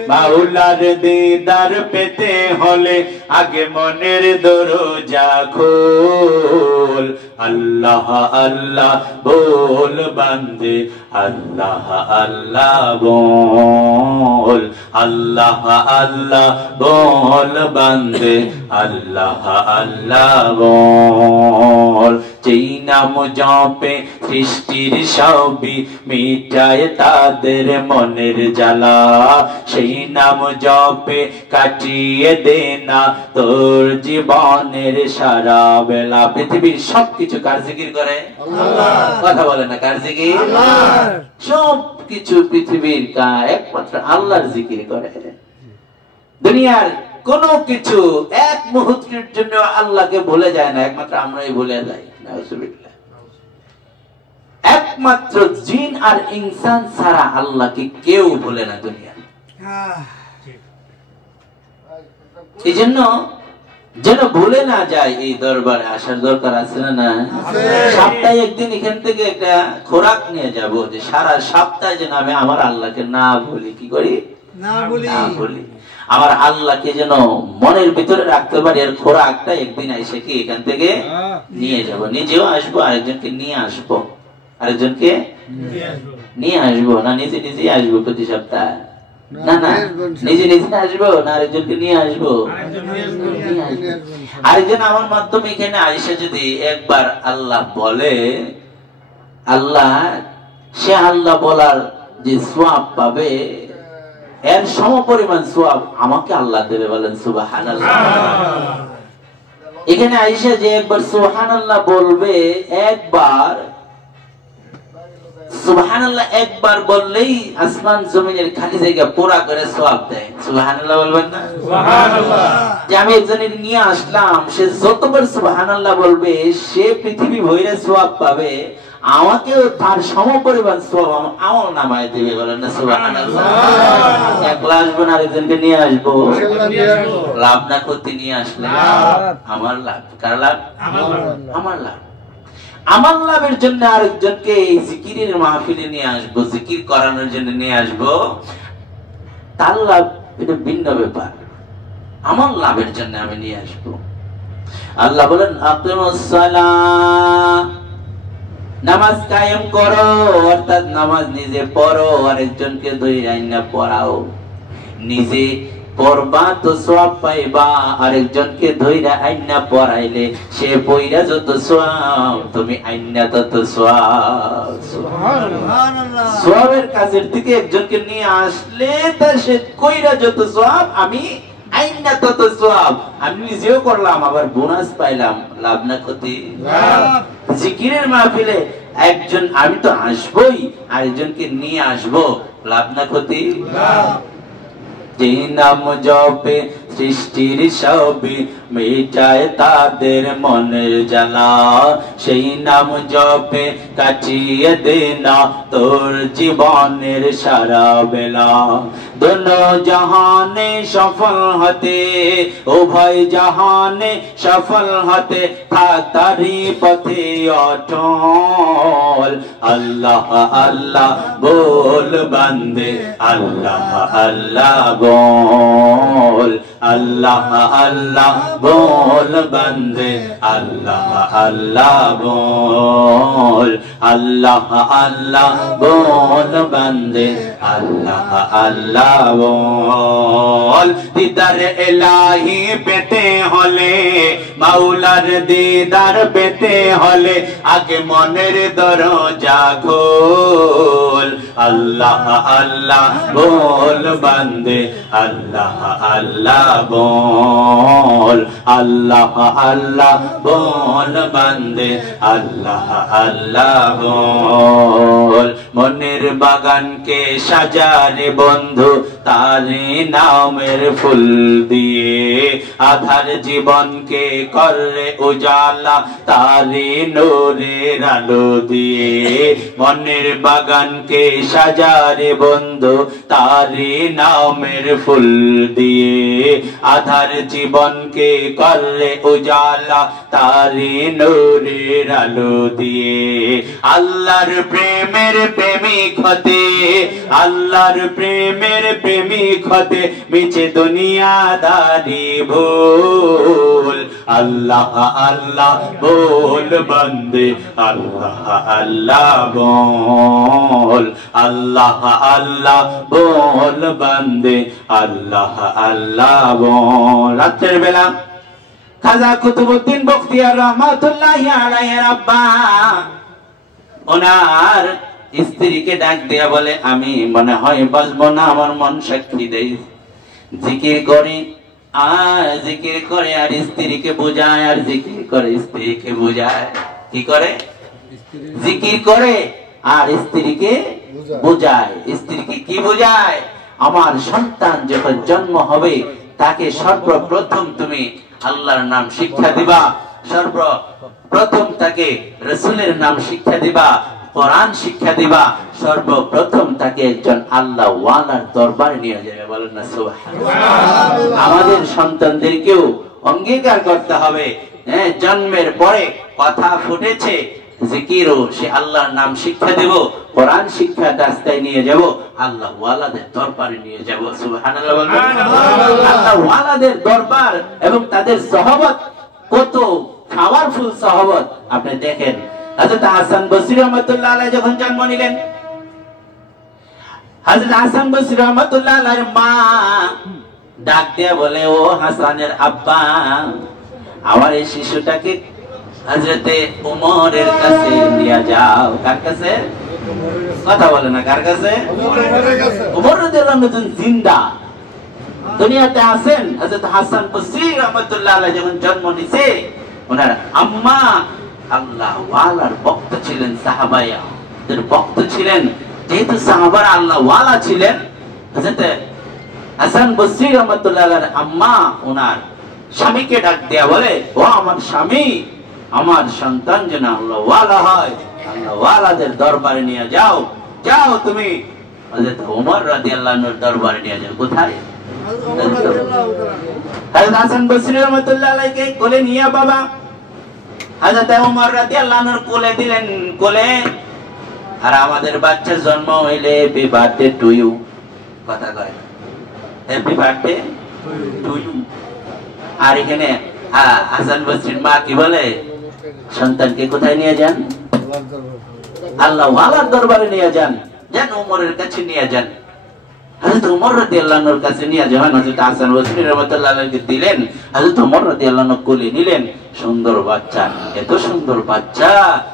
माउलार दीदार पेते होले आगे मनेर दरजा खोल अल्लाह अल्लाह बोल बंदे अल्लाह अल्लाह बोल अल्लाह अल्लाह बोल बंदे अल्लाह अल्लाह बोल যেই নাম জপে সৃষ্টির সবই মিটায় তাদের মনের জ্বালা সেই নাম জপে কাটিয়ে দে না তোর জীবনের সারা বেলা পৃথিবীর সবকিছু কার জিকির করে? আল্লাহ। কথা বলে না কার জিকির? আল্লাহর। সবকিছু পৃথিবীর একমাত্র আল্লাহর জিকির করে। দুনিয়ার কোন কিছু এক মুহূর্তের জন্য আল্লাহকে ভুলে যায় না, একমাত্র আমরাই ভুলে যাই। একমাত্র জিন আর ইনসান ছাড়া আল্লাহকে কেউ ভুলে না দুনিয়া। এই জন্য যেন ভুলে না যায় এই দরবারে আসার দরকার আছে না? সপ্তাহে একদিন এখান থেকে একটা খোরাক নিয়ে যাব যে সারা সপ্তাহে যেন আমি আমার আল্লাহকে না ভুলি। কি করি? না ভুলি। আমার আল্লাহকে যেন মনের ভিতরে রাখতে পারি। আর খোরাকটা একদিন এসে কি এখান থেকে নিয়ে যাব, নিজেও আসবো, আরেকজনকে নিয়ে আসবো, আরেকজনকে নিয়ে আসবো। না নিজে নিজে আসবো প্রতি সপ্তাহে? না না, নিজে নিজে আসবো না আরেকজনকে নিয়ে আসবো? আরেকজন আমার মাধ্যমে এখানে আইসা যদি একবার আল্লাহ বলে, আল্লাহ সে আল্লাহ বলার যে সওয়াব পাবে এর সমপরিমাণ সওয়াব আমাকে আল্লাহ দেবে। বলেন সুবহানাল্লাহ। এখানে আয়েশা যে একবার সুবহানাল্লাহ বলবে, একবার সুবহানাল্লাহ একবার বললেই আসমান জমিনের খালি জায়গা পুরা করে সওয়াব দেয়। সুবহানাল্লাহ বলবেন না? সুবহানাল্লাহ। যে আমি একজনের নিয়ে আসলাম, সে যতবার সুবহানাল্লাহ বলবে সে পৃথিবী ভরে সওয়াব পাবে, আমাকেও তার সমপরিমাণ সওয়াব আমল নামায় দিবে। বলেন না সুবহানাল্লাহ। একলা আসবো না আরেকজনকে নিয়ে আসবো? লাভ না ক্ষতি নিয়ে আসলে আমার লাভ। কার লাভ? আমার লাভ। আমার লাভের জন্য আরেকজনকে এই জিকিরের মাহফিলে নিয়ে আসবো, জিকির করানোর জন্য নিয়ে আসবো, তার লাভ এটা ভিন্ন ব্যাপার। আমার লাভের জন্য আমি নিয়ে আসবো। আল্লাহ বলেন আকিমুস সালাহ, নামাজ কায়েম করো, অর্থাৎ নামাজ নিজে পড়ো, আরেকজনকে ধইরা আইনা পড়াও। নিজে পড়বা তো সওয়াব পাইবা, আরেকজনকে ধইরা আইনা পড়াইলে সে পয়রা যত সওয়াব, তুমি আইনা তত সওয়াব। সুবহানাল্লাহ। সওয়াবের কাজের থেকে একজনকে নিয়ে আসলে তা সে কইরা যত সওয়াব, আমি আইনা তত সওয়াব। আমি নিজেও করলাম, আবার বোনাস পাইলাম। লাভ না ক্ষতি? লাভ। জিকিরের মাহফিলে একজন আমি তো আসবই, আরেকজনকে নিয়ে আসবো, লাভ না ক্ষতি? লাভ। যে নাম জপে সৃষ্টির সবই মিটায় তাদের মনের জ্বালা, সেই নাম জপে কাটিয়ে দে না তোর জীবনের সারা বেলা। দোনো জাহানে সফল হতে, উভয় জাহানে সফল হতে থাক তারি পথে অটল। আল্লাহ আল্লাহ बोल बंदे अल्लाह अल्लाह बोल, अल्लाह अल्लाह बोल बंदे अल्लाह अल्लाह बोल, আল্লাহ আল্লাহ বল বান্দে আল্লাহ আল্লাহ বল। দিদার ইলাহি পেতে হলে মাওলার দিদার পেতে হলে আগে মনের দরজা খোল। আল্লাহ আল্লাহ বল বান্দে আল্লাহ আল্লাহ বল। আল্লাহ আল্লাহ বল বান্দে আল্লাহ আল্লাহ বল। মনের বাগানকে সাজারে বন্ধু তারি নামের ফুল দিয়ে, আধার জীবনকে করে উজালা তারি নূরের আলো দিয়ে। মনের বাগানকে সাজারে বন্ধু তারি নামের ফুল দিয়ে, আধার জীবনকে করে উজালা তারি নূরের আলো দিয়ে। আল্লাহর প্রেমের প্রেমিক হতে, আল্লাহর প্রেমের প্রেমিক হতে মিছে দুনিয়াদারি ভুল। আল্লাহ আল্লাহ বল বান্দে আল্লাহ আল্লাহ বল। আল্লাহ আল্লাহ বল বান্দে আল্লাহ আল্লাহ বল। রাতের বেলা খাজা কুতুবউদ্দিন বখতিয়ার রহমাতুল্লাহি আলাইহির আব্বা ওনার স্ত্রীকে ডাক দিয়া বলে, আমি মনে হয় বাঁচবো না, আমার মন সাক্ষী দেয়। জিকির করে আর জিকির করে আর স্ত্রীকে বুঝায়, আর জিকির করে স্ত্রীকে বুঝায়। কি করে? জিকির করে আর স্ত্রীকে বুঝায়। স্ত্রীকে কি বুঝায়? আমার সন্তান যখন জন্ম হবে তাকে সর্বপ্রথম তুমি আল্লাহর নাম শিক্ষা দিবা, সর্বপ্রথম তাকে রাসূলের নাম শিক্ষা দিবা, কোরআন শিক্ষা দিবা, সর্বপ্রথম তাকে একজন আল্লাহ ওয়ালার দরবারে নিয়ে যাবে। বলেন না সুবহানাল্লাহ। আমাদের সন্তানদেরকেও অঙ্গীকার করতে হবে, জন্মের পরে কথা ফুটেছে জিকিরও সে আল্লাহর নাম শিক্ষা দেব, কোরআন শিক্ষা রাস্তায় নিয়ে যাব, আল্লাহ ওয়ালাদের দরবারে নিয়ে যাব। সুবহানাল্লাহ। আল্লাহ ওয়ালাদের দরবার এবং তাদের সহবত কত পাওয়ারফুল সহবত। আপনি দেখেন হযরত হাসান বসরি রাহমাতুল্লাহ আলাইহি যখন জন্ম নিলেন, হযরত হাসান বসরি রাহমাতুল্লাহ আলাইহির মা ডাক দিয়ে বলে, ও হাসানের আব্বা, আমার এই শিশুটাকে হযরতে ওমরের কাছে নিয়ে যাও। কার কাছে? কথা বলে না, কার কাছে? ওমর রাদিয়াল্লাহু আনহু জিন্দা দুনিয়াতে আছেন। হযরত হাসান বসরি রাহমাতুল্লাহ আলাইহি যখন জন্ম নিছে, ওনার আম্মা আল্লাহ ওয়ালার ভক্ত ছিলেন, সাহাবায়াদের ভক্ত ছিলেন। যেহেতু সাহাবারা আল্লাহ ওয়ালা ছিলেন, হযরত হাসান বসরি রাহমাতুল্লাহ আলাইহির আম্মা ওনার স্বামীকে ডাক দেয়া বলে, ও আমার স্বামী, আমার সন্তান যেন আল্লাহ ওয়ালা হয়, আল্লাহ ওয়ালাদের দরবারে নিয়ে যাও। যাও তুমি হযরত ওমর রাদিয়াল্লাহু আনহুর দরবারে নিয়ে যাও। কোথায়? হযরত হাসান বসরি রাহমাতুল্লাহ আলাইহিকে কোলে নিয়ে বাবা হযরত ওমর রাদিয়াল্লাহু আনহুর কোলে দিলেন। কোলে আর আমাদের বাচ্চার জন্ম হইলে হ্যাপি বার্থডে টু ইউ কথা কয়, হ্যাপি বার্থডে টু ইউ। আর এখানে হাসান বসরির মা কি বলে? সন্তানকে কোথায় নিয়ে যান? আল্লাহ ওয়ালার দরবারে নিয়ে যান, যান ওমরের কাছে নিয়ে যান। হযরত ওমর রাদিয়াল্লাহু আনহুর কাছে নিয়ে যান। হযরত হাসান বসরি রাহমাতুল্লাহ আলাইহি দিলেন, হযরত ওমর রাদিয়াল্লাহু আনহু কোলে নিলেন। সুন্দর বাচ্চা, এত সুন্দর বাচ্চা।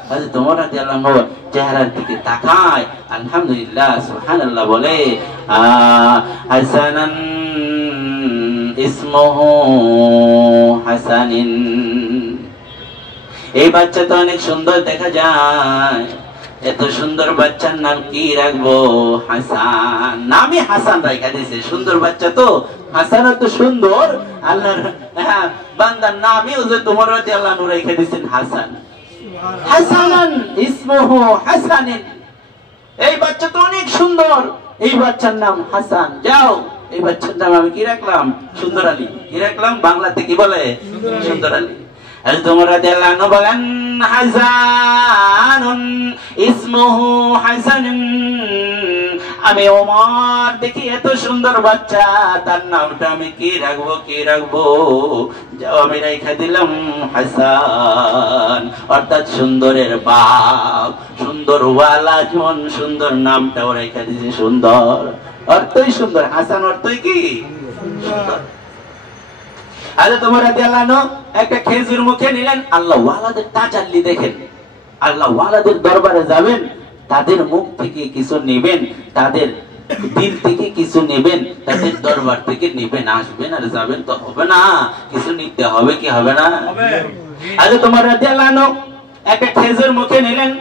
হযরত ওমর রাদিয়াল্লাহু আনহু চেহারার দিকে তাকায়, আলহামদুলিল্লাহ সুবহানাল্লাহ বলে, হাসানান ইসমুহু হাসানিন। এই বাচ্চা তো অনেক সুন্দর দেখা যায়, এত সুন্দর বাচ্চার নাম কি রাখবো? হাসান। নামই হাসান রাখা দিয়েছে, সুন্দর বাচ্চা তো, হাসান তো সুন্দর। আল্লাহর বান্দার নামই হযরত ওমর রাদিয়াল্লাহু আনহু রেখে দিয়েছেন হাসান। হাসানান ইসমুহু হাসানিন। এই বাচ্চা তো অনেক সুন্দর, এই বাচ্চার নাম হাসান। যাও এই বাচ্চার নাম আমি কি রাখলাম? সুন্দর আলী। কি রাখলাম? বাংলাতে কি বলে? সুন্দর আলী। হযরত ওমর রাদিয়াল্লাহু আনহু বলেন, হাসানুন ইসমুহু হাসানুন আমি ওমর দেখি এত সুন্দর বাচ্চা, তার নামটা আমি কি রাখবো? যাও আমি রেখে দিলাম হাসান, অর্থাৎ সুন্দরের বাপ, সুন্দর ওয়ালা, যেমন সুন্দর নামটাও রেখে দিয়েছে সুন্দর, অর্থই সুন্দর। হাসান অর্থই কি সুন্দর। আরে তোমার একটা খেজুর মুখে নিলেন, আল্লাহ ওয়ালাদের তাজাল্লি দেখেন, আল্লাহ ওয়ালাদের দরবারে যাবেন, তাদের মুখ থেকে কিছু নেবেন, তাদের দিল থেকে কিছু নেবেন, তাদের দরবার থেকে নেবেন, আসবেন আর যাবেন তো হবে না, কিছু নিতে হবে কি হবে না? আরে তোমার একটা খেজুর মুখে নিলেন,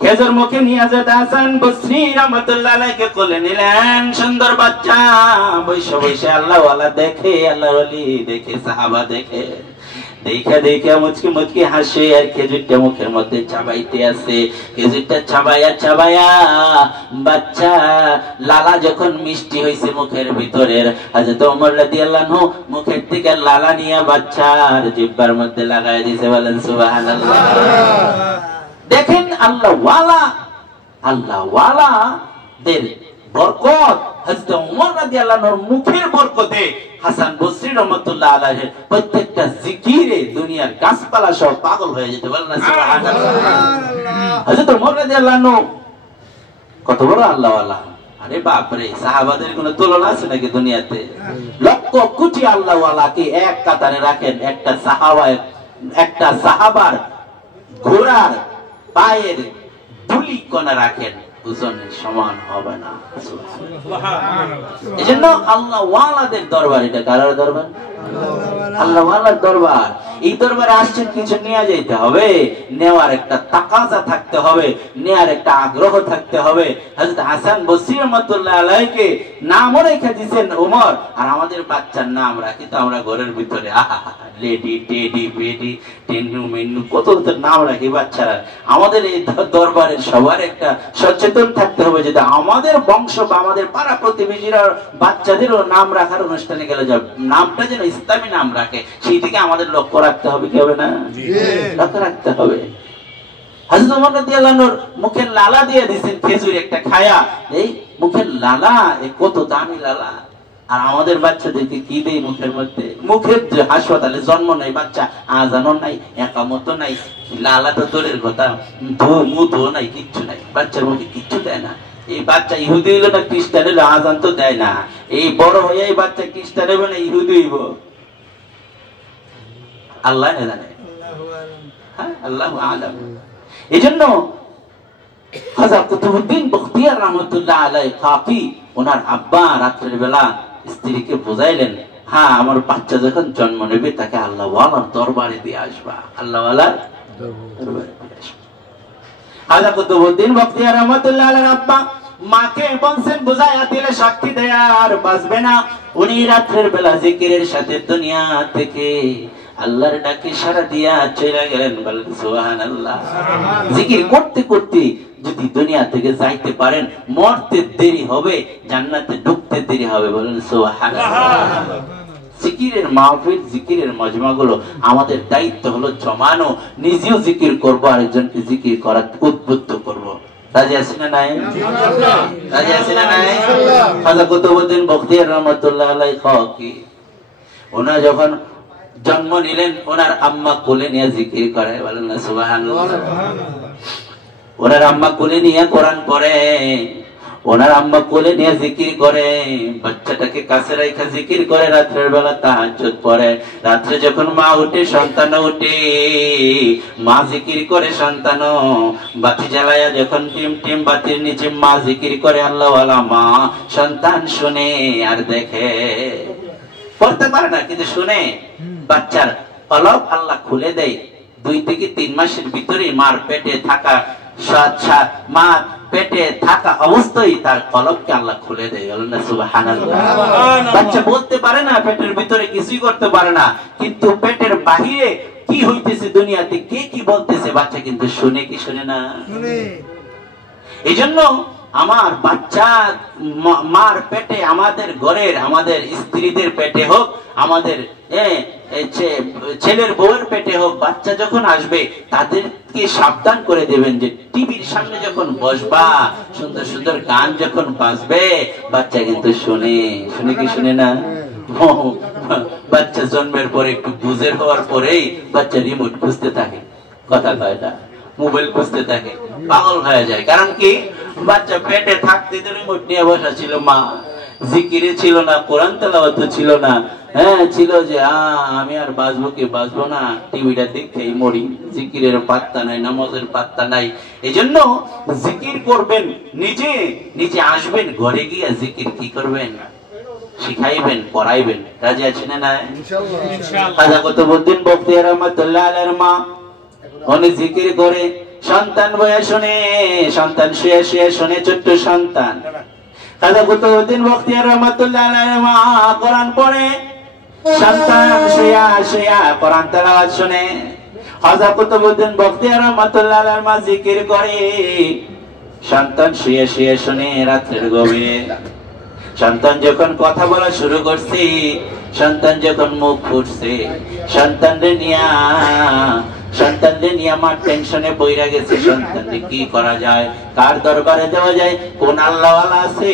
খেজুর মুখে নিয়ে হযরত হাসান বসরি রাহমাতুল্লাহ আলাইহি কোলে নিলেন। সুন্দর বাচ্চা বৈশা বৈশা আল্লাহ ওয়ালা দেখে, আল্লাহ ওলি দেখে, সাহাবা দেখে, দেখে মুচকি হাসে আর খেজুরটা মুখের মধ্যে চাবাইতে আছে। খেজুরটা চাবাইয়া বাচ্চা লালা যখন মিষ্টি হয়েছে মুখের ভিতরের, হযরত ওমর রাদিয়াল্লাহু আনহু মুখের থেকে লালা নিয়ে বাচ্চার জিহ্বার মধ্যে লাগাই দিয়েছে। বলেন সুবহানাল্লাহ। দেখেন আল্লাহ ওয়ালাদের বরকত, হযরত ওমর রাদিয়াল্লাহু আনহুর মুখের বরকতে হাসান বসরি রাহমাতুল্লাহ আলাইহি প্রত্যেকটা জিকিরে দুনিয়ার গাছপালা সব পাগল হয়ে যেত। বলেন সুবহানাল্লাহ। হযরত ওমর রাদিয়াল্লাহু আনহু কত বড় আল্লাহ ওয়ালা, আরে বাপ রে, সাহাবাদের কোনো তুলনা আছে নাকি দুনিয়াতে? লক্ষ কোটি আল্লাহ ওয়ালাকে এক কাতারে রাখেন, একটা সাহাবার ঘোড়ার পায়ের ধুলি কণা রাখেন, ওজনের সমান হবে না। এজন্য আল্লাহ ওয়ালাদের দরবার, এটা কার দরবার? আল্লাহ ওয়ালার দরবার। এই দরবারে আসছেন, কিছু নিয়ে যেতে হবে, নেওয়ার একটা তাকাজা থাকতে হবে, নেওয়ার একটা আগ্রহ থাকতে হবে। হযরত হাসান বসরি রাহমাতুল্লাহ আলাইহিকে নামও রেখে দিয়েছেন ওমর, আর আমাদের বাচ্চার নাম রাখি তো আমরা ঘরের ভিতরে লেডি, টেডি, বেডি, টেন্নু, মেন্নু, কত নাম রাখি বাচ্চারা। আমাদের এই দরবারের সবার একটা সচেতন থাকতে হবে, যে আমাদের বংশ বা আমাদের পাড়া প্রতিবেশীরা বাচ্চাদেরও নাম রাখার অনুষ্ঠানে গেলে যাবে, নামটা যেন ইসলামী নাম রাখে, সেই থেকে আমাদের লক্ষ্য রাখতে হবে, কি হবে না? লক্ষ্য রাখতে হবে। হযরত ওমর রাদিয়াল্লাহু আনহুর মুখে লালা দিয়ে দিয়েছেন খেজুর একটা খায়া, এই মুখের লালা, কত দামি লালা। আর আমাদের বাচ্চাদেরকে কি দেই মুখের মধ্যে? মুখের হাসপাতালে জন্ম নাই বাচ্চা, আজানও নাই, একামত নাই, লালা তো দূরের কথা, মুধু নাই, কিচ্ছু নাই, বাচ্চার মুখে কিচ্ছু দেয় না। এই বাচ্চা ইহুদি হইল না খ্রিস্টান হইল, আজান তো দেয় না। এই বড় হয়ে এই বাচ্চা খ্রিস্টান হইব না ইহুদি হইব, আল্লাহ জানে, আল্লাহু আ'লাম। এজন্য হযরত কুতুবউদ্দিন বখতিয়ার রাহমাতুল্লাহ আলাইহি কাফি, ওনার আব্বা রাতের বেলা স্ত্রীকে বুঝাইলেন, হ্যাঁ আমার বাচ্চা যখন জন্ম নেবে তাকে আল্লাহ ওয়ালার দরবারে দিয়ে আসবা, আল্লাহ ওয়ালার দরবারে দিয়ে আসবা। হযরত কুতুবউদ্দিন বখতিয়ার রাহমাতুল্লাহ আলাইহির আব্বা মাকে বলছেন বুঝাইয়া দিলে সাক্ষী দেয়া আর বাঁচবে না। উনি রাতের বেলা জিকিরের সাথে দুনিয়া থেকে আল্লাহর ডাকে সাড়া দিয়া চলে গেলেন। বলেন সুবহানাল্লাহ। জিকির করতে করতে যদি দুনিয়া থেকে যাইতে পারেন, মরতে দেরি হবে, জান্নাতে ঢুকতে দেরি হবে। বলেন সুবহানাল্লাহ। জিকিরের মাহফিল, জিকিরের মজমাগুলো আমাদের দায়িত্ব হলো জমানো, নিজেও জিকির করবো, আরেকজনকে জিকির করার উদ্বুদ্ধ করবো। রাজি আছি না নাই? রাজি আছি না নাই? হযরত কুতুবউদ্দিন বখতিয়ার রাহমাতুল্লাহ আলাইহি কাফি, ওনা যখন জন্ম নিলেন, ওনার আম্মা কোলে নিয়ে জিকির করে। বলেন না সুবহানাল্লাহ। ওনার আম্মা কোলে নিয়ে কোরআন পড়ে, ওনার আম্মা কোলে নিয়ে জিকির করে, বাচ্চাটাকে কাছে রেখে জিকির করে, রাতের বেলা তাহাজ্জুদ পড়ে। রাত্রে যখন মা উঠে, সন্তান উঠে, মা জিকির করে, সন্তান বাতি জ্বালায়া যখন টিম টিম বাতির নিচে মা জিকির করে, আল্লাহ ওয়ালা মা, সন্তান শুনে আর দেখে, পড়তে পারে না কিন্তু শুনে। বাচ্চার কলব আল্লাহ খুলে দেয়। 2 থেকে 3 মাসের ভিতরে মার পেটে থাকা, মা পেটে থাকা অবস্থায় তার কলবকে আল্লাহ খুলে দেয়। বলেন না সুবহানাল্লাহ। বাচ্চা বলতে পারে না, পেটের ভিতরে কিছুই করতে পারে না, কিন্তু পেটের বাহিরে কি হইতেছে দুনিয়াতে, কে কি বলতেছে, বাচ্চা কিন্তু শুনে কি শুনে না? এই জন্য আমার বাচ্চা মার পেটে, আমাদের ঘরের, আমাদের স্ত্রীদের পেটে হোক, আমাদের ছেলের বউয়ের পেটে হোক বাচ্চা যখন আসবে তাদেরকে সাবধান করে দেবেন যে টিভির সামনে যখন বসবা সুন্দর সুন্দর গান যখন বাজবে বাচ্চা কিন্তু শুনে কি শুনে না? বাচ্চা জন্মের পরে একটু বুঝের হওয়ার পরেই বাচ্চা রিমোট খুঁজতে থাকে, কথা কয় না, মোবাইল খুঁজতে থাকে, পাগল হয়ে যায়। কারণ কি, বাচ্চা পেটে থাকতে তো রিমোট নিয়ে বসা ছিল, মা জিকিরে ছিল না, কোরআন তেলাওয়াত ছিল না, হ্যাঁ ছিল যে আমি আর বাঁচবো কি বাঁচবো না, টিভিটা দেখেই মরি, জিকিরের পাত্তা নাই, নামাজের পাত্তা নাই। এজন্য জিকির করবেন, নিজে নিজে আসবেন, ঘরে গিয়ে জিকির কি করবেন, শিখাইবেন, পড়াইবেন। রাজি আছেন না? খাজা কুতুবউদ্দিন বখতিয়ার রহমাতুল্লাহ আলাইহির মা উনি জিকির করে, সন্তান বয়া শুনে, সন্তান শুয়ে শুয়ে শুনে, ছোট্ট সন্তান। খাজা কুতুবউদ্দিন বখতিয়ার রহমাতুল্লাহ আলাইহির মা কোরআন পড়ে, সন্তান শুয়া শুয়া কোরআন তেলাওয়াত শুনে। খাজা কুতুবউদ্দিন বখতিয়ার রহমাতুল্লাহ আলাইহির মা জিকির করে, সন্তান শুয়ে শুয়ে শুনে রাতের গভীরে। সন্তান যখন কথা বলা শুরু করছে, সন্তান যখন মুখ ফুটছে, সন্তানরে নিয়ে আমার টেনশনে বইরা গেছে, সন্তানকে কি করা যায়, কার দরবারে দেওয়া যায়, কোন আল্লাহওয়ালা আছে।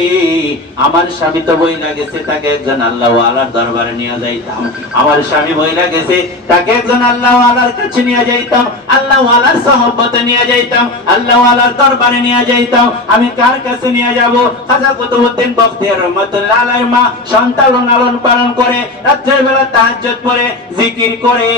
আমার স্বামী তো বইলা গেছে, তাকে একজন আল্লাহওয়ালার দরবারে নিয়ে যাইতাম। আমার স্বামী বইলা গেছে, তাকে একজন আল্লাহওয়ালার কাছে নিয়ে যাইতাম, আল্লাহওয়ালার সহবতে নিয়ে যাইতাম, আল্লাহওয়ালার দরবারে নিয়ে যাইতাম। আমি কার কাছে নিয়ে যাব? খাজা কুতুবউদ্দিন বখতিয়ার রহমাতুল্লাহ আলাইহির মা সন্তান লালন পালন করে, রাতের বেলা তাহাজ্জুদ পড়ে, জিকির করে,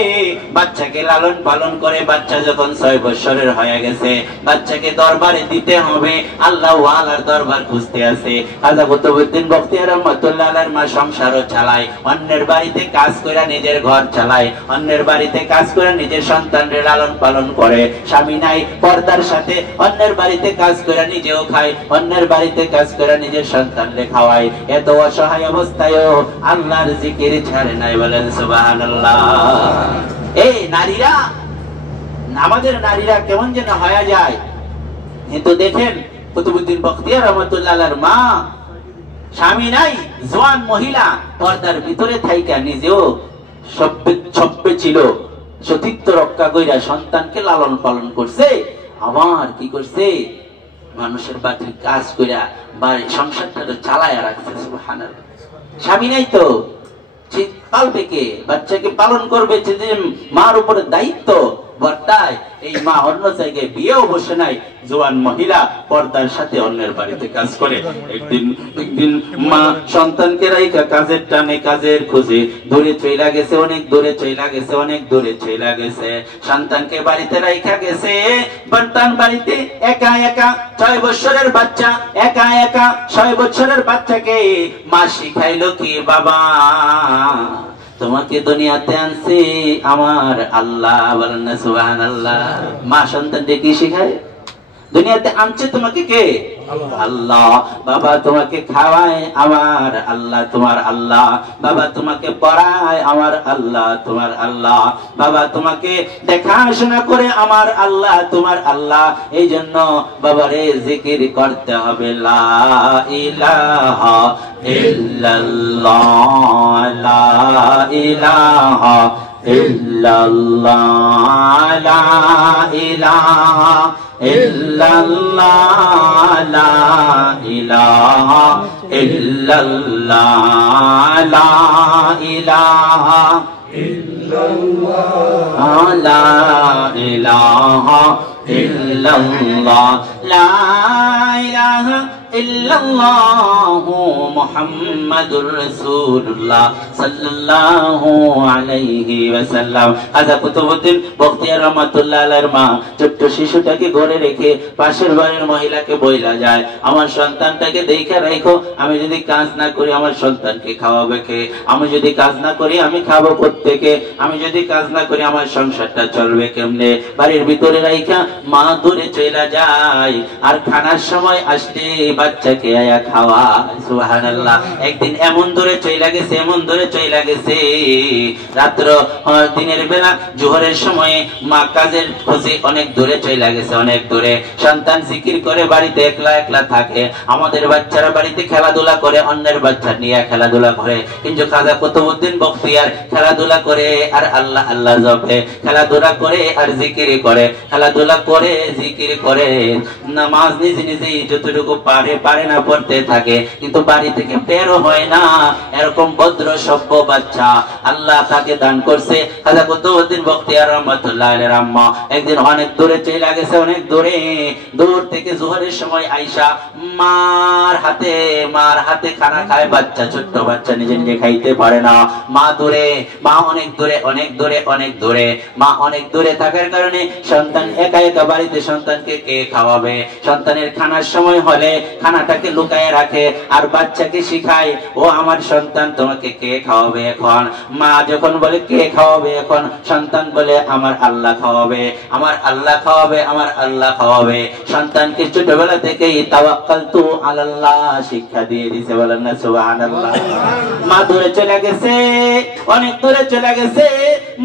বাচ্চাকে লালন পালন করে। বাচ্চা যখন 6 বছরের হয়ে গেছে, বাচ্চাকে দরবারে দিতে হবে, আল্লাহওয়ালার দরবার খুঁজতে আছে। খাজা কুতুবউদ্দিন বখতিয়ার রহমাতুল্লাহ আলাইহির মা সংসারও চালায়, অন্যের বাড়িতে কাজ করে নিজের ঘর চালায়, অন্যের বাড়িতে কাজ করে নিজের সন্তানদের লালন পালন করে। স্বামী নাই, পর্দার সাথে অন্যের বাড়িতে কাজ করে নিজেও খায়, অন্যের বাড়িতে কাজ করে নিজের সন্তানদের খাওয়ায়। এত অসহায় অবস্থায়ও আল্লাহর জিকির ছাড়ে নাই, বলেন সুবহানাল্লাহ। এই নারীরা, আমাদের নারীরা কেমন যেন হয়ে যায়। কিন্তু দেখেন কুতুবউদ্দিন বখতিয়ার রহমাতুল্লাহ আলাইহির মা, স্বামী নাই, জওয়ান মহিলা, পর্দার ভিতরে থাইকা নিজেও সভ্যে ছিল, সতীত্ব রক্ষা কইরা সন্তানকে লালন পালন করছে। আবার কি করছে, মানুষের বাড়ির কাজ কইরা বাড়ি সংসারটা চালায়া রাখছে। সুবহানাল্লাহ। স্বামী নাই তো পালবে কে, বাচ্চাকে পালন করবে, মার উপরে দায়িত্ব বর্তায়। এই মা অন্য জায়গায় বিয়েও বসে নাই, জওয়ান মহিলা পর্দার সাথে অন্যের বাড়িতে কাজ করে। একদিন মা সন্তানকে রাইখা কাজের টানে, কাজের খোঁজে দূরে চইলা গেছে, অনেক দূরে চইলা গেছে, অনেক দূরে চইলা গেছে। সন্তানকে বাড়িতে রাইখা গেছে, সন্তান বাড়িতে একা একা, 6 বছরের বাচ্চা একা একা। 6 বছরের বাচ্চাকে মা শিখাইলো কি, বাবা তোমাকে দুনিয়াতে আনছি আমার আল্লাহ, বলেন না সুবহানাল্লাহ। মা সন্তানকে কি শিখায়? দুনিয়াতে আনছে তোমাকে কে? আল্লাহ। বাবা তোমাকে খাওয়ায় আমার আল্লাহ, তোমার আল্লাহ। বাবা তোমাকে পড়ায় আমার আল্লাহ, তোমার আল্লাহ। বাবা তোমাকে দেখাশোনা করে আমার আল্লাহ, তোমার আল্লাহ। এই জন্য বাবারে জিকির করতে হবে, লা ইলাহা ইল্লাল্লাহ, লা ইলাহা ইল্লাল্লাহ, লা ইলাহা ইল্লাল্লাহ, লা ইলাহা ইল্লাল্লাহ, লা ইলাহা ইল্লাল্লাহ, লা ইলাহা ইল্লাল্লাহ, লা ইলাহা ইল্লাল্লাহু মুহাম্মাদুর রাসূলুল্লাহ সাল্লাল্লাহু আলাইহি ওয়াসাল্লাম। খাজা কুতুবউদ্দিন বখতিয়ার রহমাতুল্লাহ আলাইহির মা ছোট্ট শিশুটাকে ঘরে রেখে পাশের বাড়ির মহিলাকে বইলা যায়, আমার সন্তানটাকে দেখে রাখো, আমি যদি কাজ না করি আমার সন্তানকে খাওয়াবে কে, আমি যদি কাজ না করি আমি খাবো কোত্থেকে, আমি যদি কাজ না করি আমার সংসারটা চলবে কেমনে। বাড়ির ভিতরে রাইখা মা দূরে চলে যায়, আর খানার সময় আসলে বাচ্চাকে আয়া খাওয়া। সুবহানাল্লাহ। একদিন এমন দূরে চইলা গেছে, এমন দূরে চইলা গেছে, রাত্র দিনের বেলা জোহরের সময়ে মা কাজের খোঁজে অনেক দূরে চইলা গেছে, অনেক দূরে। সন্তান জিকির করে বাড়িতে একলা একলা থাকে। আমাদের বাচ্চারা বাড়িতে খেলাধুলা করে, অন্যের বাচ্চা নিয়ে খেলাধুলা করে, কিন্তু খাজা কুতুবউদ্দিন বখতিয়ার খেলাধুলা করে আর আল্লাহ আল্লাহ জপে, খেলাধুলা করে আর জিকির করে, খেলাধুলা করে জিকির করে, নামাজ নিজে নিজেই যতটুকু পারে না পড়তে থাকে, কিন্তু বাড়ি থেকে বেরো হয় না। এরকম ভদ্র সভ্য বাচ্চা আল্লাহ তাকে দান করছে। খাজা কুতুবউদ্দিন বখতিয়ার রহমাতুল্লাহ আলাইহির আম্মা একদিন অনেক দূরে চলে গেছে, অনেক দূরে, দূর থেকে জোহরের সময় আইসা মার হাতে খানা খায়। বাচ্চা, ছোট্ট বাচ্চা নিজে নিজে খাইতে পারে না। মা দূরে, মা অনেক দূরে, অনেক দূরে, অনেক দূরে। মা অনেক দূরে থাকার কারণে সন্তান একা একা বাড়িতে, সন্তানকে কে খাওয়াবে? সন্তানের খানার সময় হলে খানাটাকে লুকায় রাখে আর বাচ্চাকে শিখায়, ও আমার সন্তান তোমাকে কে খাওয়াবে এখন? মা যখন বলে কে খাওয়াবে এখন, সন্তান বলে আমার আল্লাহ খাওয়াবে, আমার আল্লাহ খাওয়াবে, আমার আল্লাহ খাওয়াবে। সন্তানকে ছোটবেলা থেকেই তাওয়াক্কালতু আলাল্লাহ শিক্ষা দিয়ে দিয়েছে, বলেন না সুবহানাল্লাহ। মা দূরে চলে গেছে, অনেক দূরে চলে গেছে।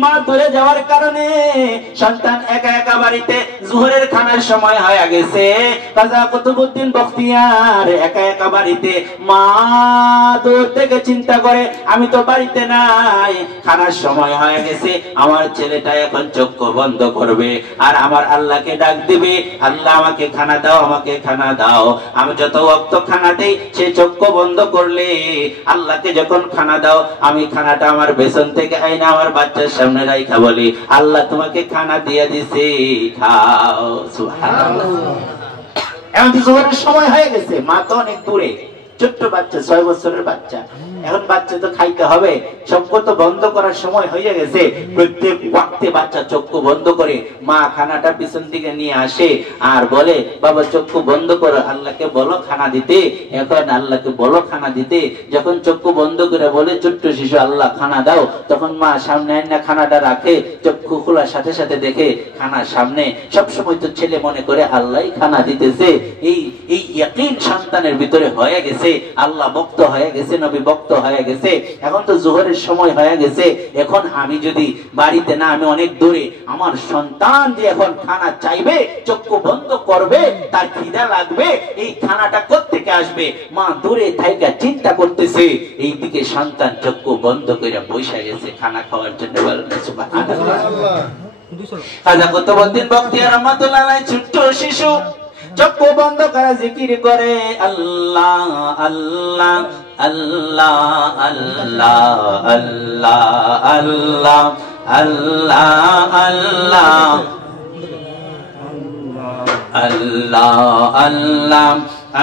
মা দূরে যাওয়ার কারণে সন্তান একা একা বাড়িতে, জোহরের খানার সময় হয়ে গেছে। খাজা কুতুবউদ্দিন বখতিয়ার একা একা বাড়িতে। মা দূর থেকে চিন্তা করে, আমি তো বাড়িতে নাই, খানার সময় হয়ে গেছে, আমার ছেলেটা এখন চক্ষু বন্ধ করবে আর আমার আল্লাহকে ডাক দিবে, আল্লাহ আমাকে খানা দাও, আমাকে খানা দাও। আমি যত ওয়াক্ত খানা দেই, সে চক্ষু বন্ধ করলে আল্লাহকে যখন খানা দাও, আমি খানাটা আমার পেছন থেকে আইনা আমার বাচ্চার সামনে রাইখা বলি, আল্লাহ তোমাকে খানা দিয়ে দিছে, খাও। সুবহানাল্লাহ। এখন জোহরের সময় হয়ে গেছে, মা তো অনেক দূরে, ছোট্ট বাচ্চা, 6 বছরের বাচ্চা। এখন বাচ্চা তো খাইতে হবে, চক্ষু তো বন্ধ করার সময় হয়ে গেছে। প্রত্যেক ওয়াক্তে বাচ্চা চক্ষু বন্ধ করে, মা খানাটা পিছন দিকে নিয়ে আসে আর বলে, বাবা চক্ষু বন্ধ করো, আল্লাহকে বলো খানা দিতে। এখন আল্লাহকে বলো খানা দিতে। যখন চক্ষু বন্ধ করে বলে ছোট্ট শিশু আল্লাহ খানা দাও, তখন মা সামনে এনে খানাটা রাখে, চক্ষু খোলার সাথে সাথে দেখে খানার সামনে। সবসময় তো ছেলে মনে করে আল্লাহই খানা দিতেছে। এই ইয়াকিন সন্তানের ভিতরে হয়ে গেছে, আল্লাহ ভক্ত হয়ে গেছে, নবী ভক্ত হয়ে গেছে। এখন তো জোহরের সময় হয়ে গেছে, এখন আমি যদি বাড়িতে না, আমি অনেক দূরে, আমার সন্তান যে এখন খানা চাইবে, চক্ষু বন্ধ করবে, তার খিদা লাগবে, এই খানাটা কোত্থেকে আসবে? মা দূরে থাইকা চিন্তা করতেছে, এইদিকে সন্তান চক্ষু বন্ধ করে বসে গেছে খানা খাওয়ার জন্য। সুবহানাল্লাহ। খাজা কুতুবউদ্দিন বখতিয়ার রহমাতুল্লাহ আলাইহি ছোট্ট শিশু চক্ষু বন্ধ করে জিকির করে, আল্লাহ আল্লাহ আল্লাহ আল্লাহ আল্লাহ আল্লাহ আল্লাহ আল্লাহ আল্লাহ আল্লাহ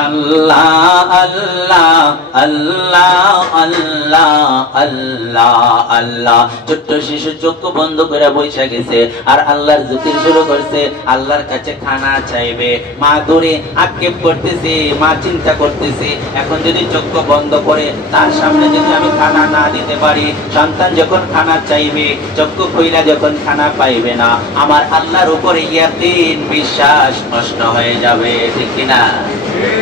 আল্লাহ আল্লাহ আল্লাহ আল্লাহ আল্লাহ আল্লাহ। ছোট্ট শিশু চক্ষু বন্ধ করে বসে গেছে আর আল্লাহর জিকির শুরু করছে, আল্লাহর কাছে খানা চাইবে। মা দূরে আক্ষেপ করতেছে, মা চিন্তা করতেছে, এখন যদি চক্ষু বন্ধ করে তার সামনে যদি আমি খানা না দিতে পারি, সন্তান যখন খানা চাইবে, চক্ষু খুইলা যখন খানা পাইবে না, আমার আল্লাহর উপরে ইয়াকিন, বিশ্বাস নষ্ট হয়ে যাবে, ঠিক কিনা?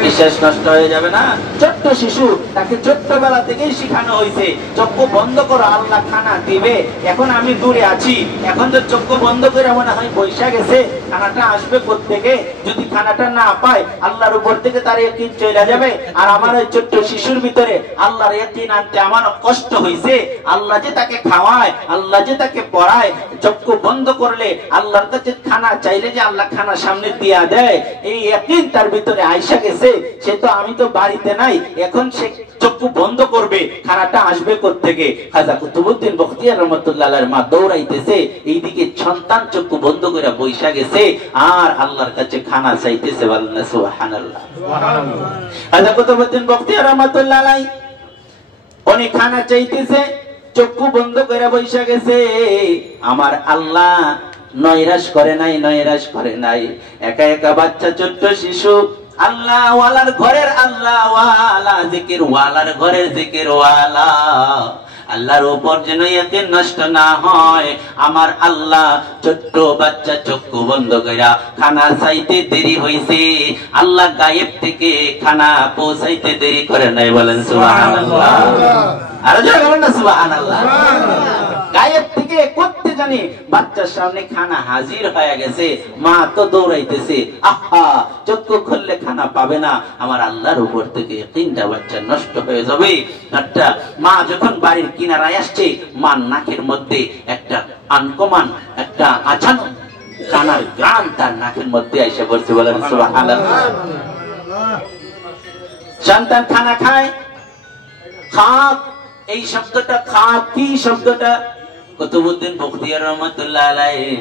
বিশ্বাস নষ্ট হয়ে যাবে না? ছোট্ট শিশু, তাকে ছোট্টবেলা থেকেই শিখানো হয়েছে চক্ষু বন্ধ করো, আল্লাহ খানা দিবে। এখন আমি দূরে আছি, এখন তো চক্ষু বন্ধ করে মনে হয় বৈশা গেছে, খানাটা আসবে কোত্থেকে? যদি খানাটা না পায়, আল্লাহর উপর থেকে তার ইয়াকিন চলে যাবে। আর আমার ওই ছোট্ট শিশুর ভিতরে আল্লাহর ইয়াকিন আনতে আমার কষ্ট হয়েছে। আল্লাহ যে তাকে খাওয়ায়, আল্লাহ যে তাকে পড়ায়, চক্ষু বন্ধ করলে আল্লাহর কাছে খানা চাইলে যে আল্লাহ খানা সামনে দিয়া দেয়, এই ইয়াকিন তার ভিতরে আইসা গেছে। সে তো, আমি তো বাড়িতে নাই, এখন সে চক্ষু বন্ধ করবে, খানাটা আসবে কোত্থেকে? খাজা কুতুবউদ্দিন বখতিয়ার রহমাতুল্লাহ আলাইহির মা দৌড়াইতেছে, এইদিকে সন্তান চক্ষু বন্ধ করে বৈশা গেছে আর আল্লাহর কাছে খানা চাইতেছে। বলেন না সুবহানাল্লাহ। খাজা কুতুবউদ্দিন বখতিয়ার রহমাতুল্লাহ আলাইহি উনি খানা চাইতেছে, চক্ষু বন্ধ করে বৈশা গেছে। আমার আল্লাহ নৈরাশ করে নাই, নৈরাশ করে নাই। একা একা বাচ্চা, ছোট্ট শিশু, আল্লাহ ওয়ালার ঘরের আল্লাহ ওয়ালা, জিকির ওয়ালার ঘরের জিকির ওয়ালা। আল্লাহর উপর যেন ইয়াকিন নষ্ট না হয়। আমার আল্লাহ ছোট্ট বাচ্চা চক্ষু বন্ধ কইরা খানা চাইতে দেরি হইছে, আল্লাহ গায়েব থেকে খানা পৌঁছাইতে দেরি করে নাই, বলেন সুবহানাল্লাহ। আর যারা বলেন না সুবহানাল্লাহ। গায়েব থেকে করতে জানি বাচ্চার সামনে খানা হাজির হয়ে গেছে, মা তো দৌড়াইতেছে, আহা চক্ষু খুললে খানা পাবে না। আমার আল্লাহর উপর থেকে তিনটা বাচ্চা নষ্ট হয়ে যাবে। একটা মা যখন বাড়ির কিনারায় আসছে, মা নাকের মধ্যে একটা আনকমান একটা আচানক খানার গ্রাম তার নাকের মধ্যে এসে পড়ছে, বলেন সুবহানাল্লাহ। সন্তান খানা খায়, খাক, এই শব্দটা খাক কি শব্দটা কুতুবউদ্দিন বখতিয়ার রহমাতুল্লাহ আলাইহি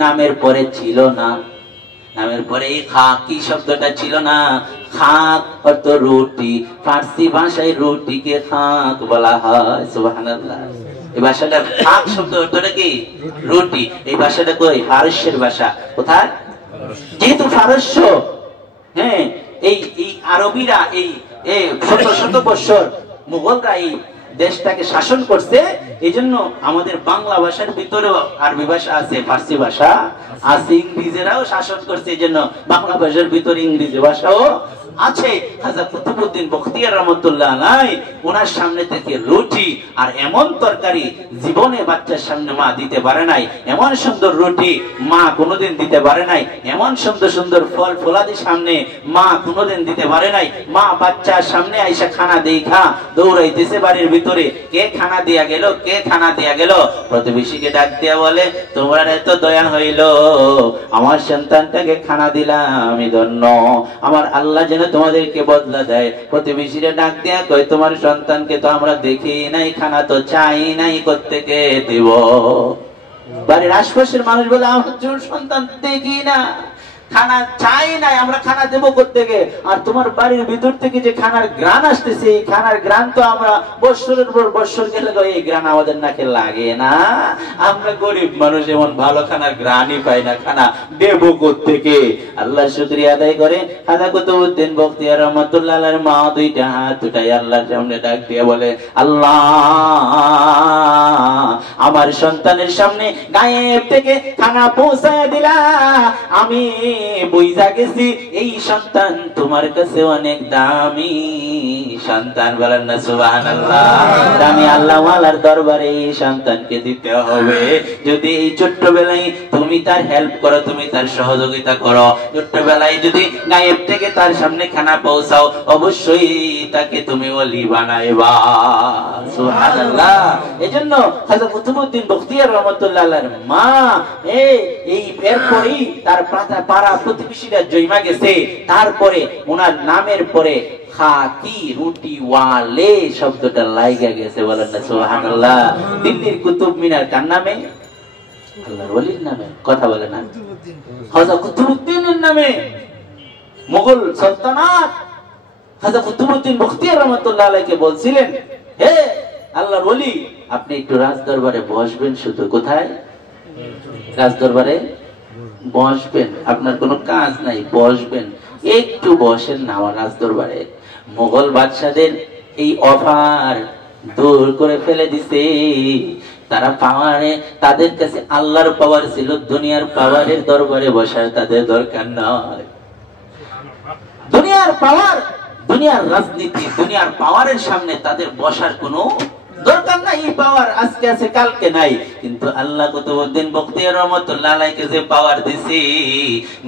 নামের পরে ছিল না, নামের পরে এই খাক কি শব্দটা ছিল না। খাক অর্থ রুটি, ফার্সি ভাষায় রুটিকে খাক বলা হয়, সুবহানাল্লাহ। এই ভাষাটা খাক শব্দ অর্থটা কি রুটি। এই ভাষাটা কই ফারসের ভাষা। কোথায়? যেহেতু ফারস্য, হ্যাঁ, এই আরবিরা এই শত শত বছর মুঘলরা এই দেশটাকে শাসন করছে, এই জন্য আমাদের বাংলা ভাষার ভিতরেও আরবি ভাষা আছে, ফার্সি ভাষা আছে, ইংরেজরাও শাসন করছে, এই জন্য বাংলা ভাষার ভিতরে ইংরেজি ভাষাও আছে। হযরত কুতুবউদ্দিন বখতিয়ার রহমাতুল্লাহ আলাইহি ওনার সামনে থেকে রুটি আর এমন তরকারি জীবনে বাচ্চার সামনে মা দিতে পারে নাই, এমন সুন্দর রুটি মা কোনোদিন দিতে পারে নাই, এমন সুন্দর সুন্দর ফল ফলাদি সামনে মা কোনোদিন দিতে পারে নাই। মা বাচ্চার সামনে আইসা খানা দেখা দৌড়াইতেছে বাড়ির ভিতরে, কে খানা দিয়া গেল, কে খানা দিয়া গেল। প্রতিবেশীকে ডাক দিয়া বলে, তোমার এত দয়া হইল, আমার সন্তানটাকে খানা দিলাম, আমি ধন্য, আমার আল্লাহ যেন তোমাদেরকে বদলা দেয়। প্রতিবেশীরা ডাক দিয়া কয়, তোমার সন্তানকে তো আমরা দেখি নাই, খানা তো চাই নাই, কোত্থেকে দেব? বাড়ির আশপাশের মানুষ বলে, আমার সন্তান দেখি না, খানা চাই নাই, আমরা খানা দেবো কোত্থেকে? আর তোমার বাড়ির ভিতর থেকে যে খানার গ্রান আসতেছে, এই খানার গ্রান তো আমরা বৎসরের পর বৎসর গেলে এই গ্রান আমাদের নাকে লাগে না, আমরা গরিব মানুষ, এমন ভালো খানার গ্রানই পাই না, খানা দেবো কোত্থেকে? আল্লাহ শুকরিয়া আদায় করে হযরত কুতুবউদ্দিন বখতিয়ার রহমাতুল্লাহ আলাইহির মা দুইটা হাত উঠায় আল্লাহর সামনে ডাক দিয়ে বলে, আল্লাহ আমার সন্তানের সামনে গায়েব থেকে খানা পৌঁছায় দিলা, আমি বুঝা গেছি এই সন্তান তোমার কাছে অনেক দামি সন্তান, বলেন না সুবহানাল্লাহ। দামি আল্লাহওয়ালার দরবারে এই সন্তানকে দিতে হবে। যদি এই ছোট্টবেলায় তুমি তার হেল্প করো, তুমি তার সহযোগিতা করো, ছোট্টবেলায় যদি গায়েব থেকে তার সামনে খানা পৌঁছাও, অবশ্যই তাকে তুমি ওলি বানাইবা, সুবহানাল্লাহ। এজন্য হযরত কুতুবউদ্দিন বখতিয়ার রহমাতুল্লাহ আলাইহির মা এই এরপরই তার পাড়া প্রতিবেশীরা জয়মা গেছে, তারপরে ওনার নামের পরে খাকি রুটি ওয়ালে শব্দটা লাইগা গেছে, বলেন না সুবহানাল্লাহ। দিল্লির কুতুব মিনার কার নামে? আল্লাহর ওলির নামে। কথা বলে না, হযরত কুতুবউদ্দিনের নামে। মুঘল সালতানাত হযরত কুতুবউদ্দিন বখতিয়ার রহমাতুল্লাহ আলাইহিকে বলছিলেন, হে আল্লাহর ওলি, আপনি একটু রাজ দরবারে বসবেন। শুধু কোথায়? রাজ দরবারে বসবেন, আপনার কোনো কাজ নাই, বসবেন, একটু বসেন না আমার রাজ দরবারে। মুঘল বাদশাদের এই অফার দূর করে ফেলে দিছে। তারা পাওয়ারে, তাদের কাছে আল্লাহর পাওয়ার ছিল, দুনিয়ার পাওয়ারের দরবারে বসার তাদের দরকার নয়। দুনিয়ার পাওয়ার, দুনিয়ার রাজনীতি, দুনিয়ার পাওয়ারের সামনে তাদের বসার কোনো দরকার নাই। এই পাওয়ার আজকে আছে, কালকে নাই। কিন্তু আল্লাহ কুতুবউদ্দিন বখতিয়ার রহমাতুল্লাহ আলাইহিকে যে পাওয়ার দিছি,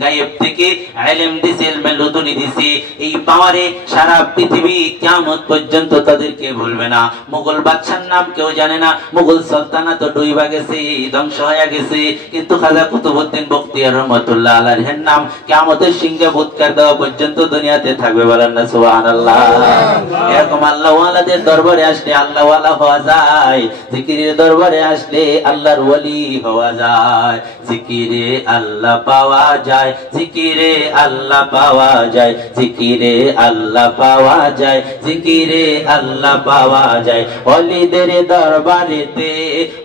গায়েব থেকে ইলম দিছি, ইলমে লদুনি দিছি, এই পাওয়ারে সারা পৃথিবী কিয়ামত পর্যন্ত তাদেরকে ভুলবে না। মুঘল বাদশার নাম কেউ জানে না, মুঘল সালতানাত ডুইবা গেছে, ধ্বংস হয়ে গেছে, কিন্তু খাজা কুতুবউদ্দিন বখতিয়ার রহমাতুল্লাহ আলাইহির নাম কিয়ামতের সিংহে ভূতকার দেওয়া পর্যন্ত দুনিয়াতে থাকবে, বলেন না সুবহানাল্লাহ। এরকম আল্লাহ ওয়ালাদের দরবারে আসলে আল্লাহ ওয়ালা হওয়া যায়, জিকিরের দরবারে আসলে আল্লাহর ওলি হওয়া যায়, জিকিরে আল্লাহ পাওয়া যায়, জিকিরে আল্লাহ পাওয়া যায়, জিকিরে আল্লাহ পাওয়া যায়, জিকিরে আল্লাহ পাওয়া যায়। অলিদের দরবারেতে,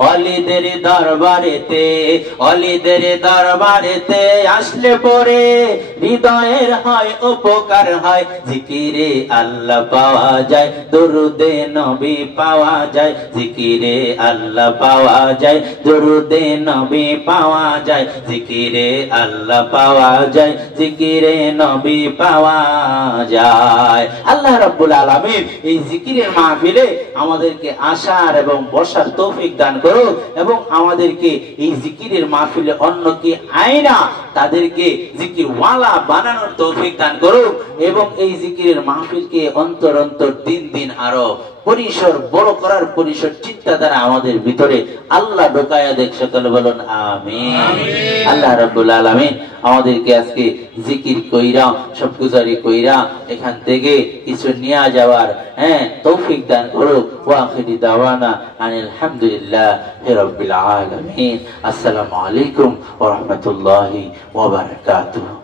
অলিদের দরবারেতে, অলিদের দরবারেতে আসলে পরে হৃদয়ের হয় উপকার হয়, জিকিরে আল্লাহ পাওয়া যায়, দরুদে নবী পাওয়া যায়, জিকিরে আল্লাহ পাওয়া যায়, দরুদে নবী পাওয়া যায়, জিকিরে আল্লাহ পাওয়া যায়, জিকিরে নবী পাওয়া যায়। আল্লাহ রাব্বুল আলামিন এই জিকিরের মাহফিলে আমাদেরকে আসার এবং বসার তৌফিক দান করুন এবং আমাদেরকে এই জিকিরের মাহফিলে অন্যকে আয়না তাদেরকে জিকির ওয়ালা বানানোর তৌফিক দান করুন এবং এই জিকিরের মাহফিলকে অন্তর অন্তর দিন দিন আরো পরিসর বড় করার পরিসর চিন্তাধারা আমাদের ভিতরে আল্লাহ ঢোকায়া দেখ, সকলে বলুন আমিন। আল্লাহ রাব্বুল আলামিন আমাদেরকে আজকে জিকির কইরা সবগুজারি কইরা এখান থেকে কিছু নিয়ে যাওয়ার তৌফিক দান করুক। ওয়া আখিরি দাওয়ানা আনিল হামদুলিল্লাহি রাব্বিল আলামিন। আসসালামু আলাইকুম ওয়া রাহমাতুল্লাহি ওয়া বারাকাতুহু।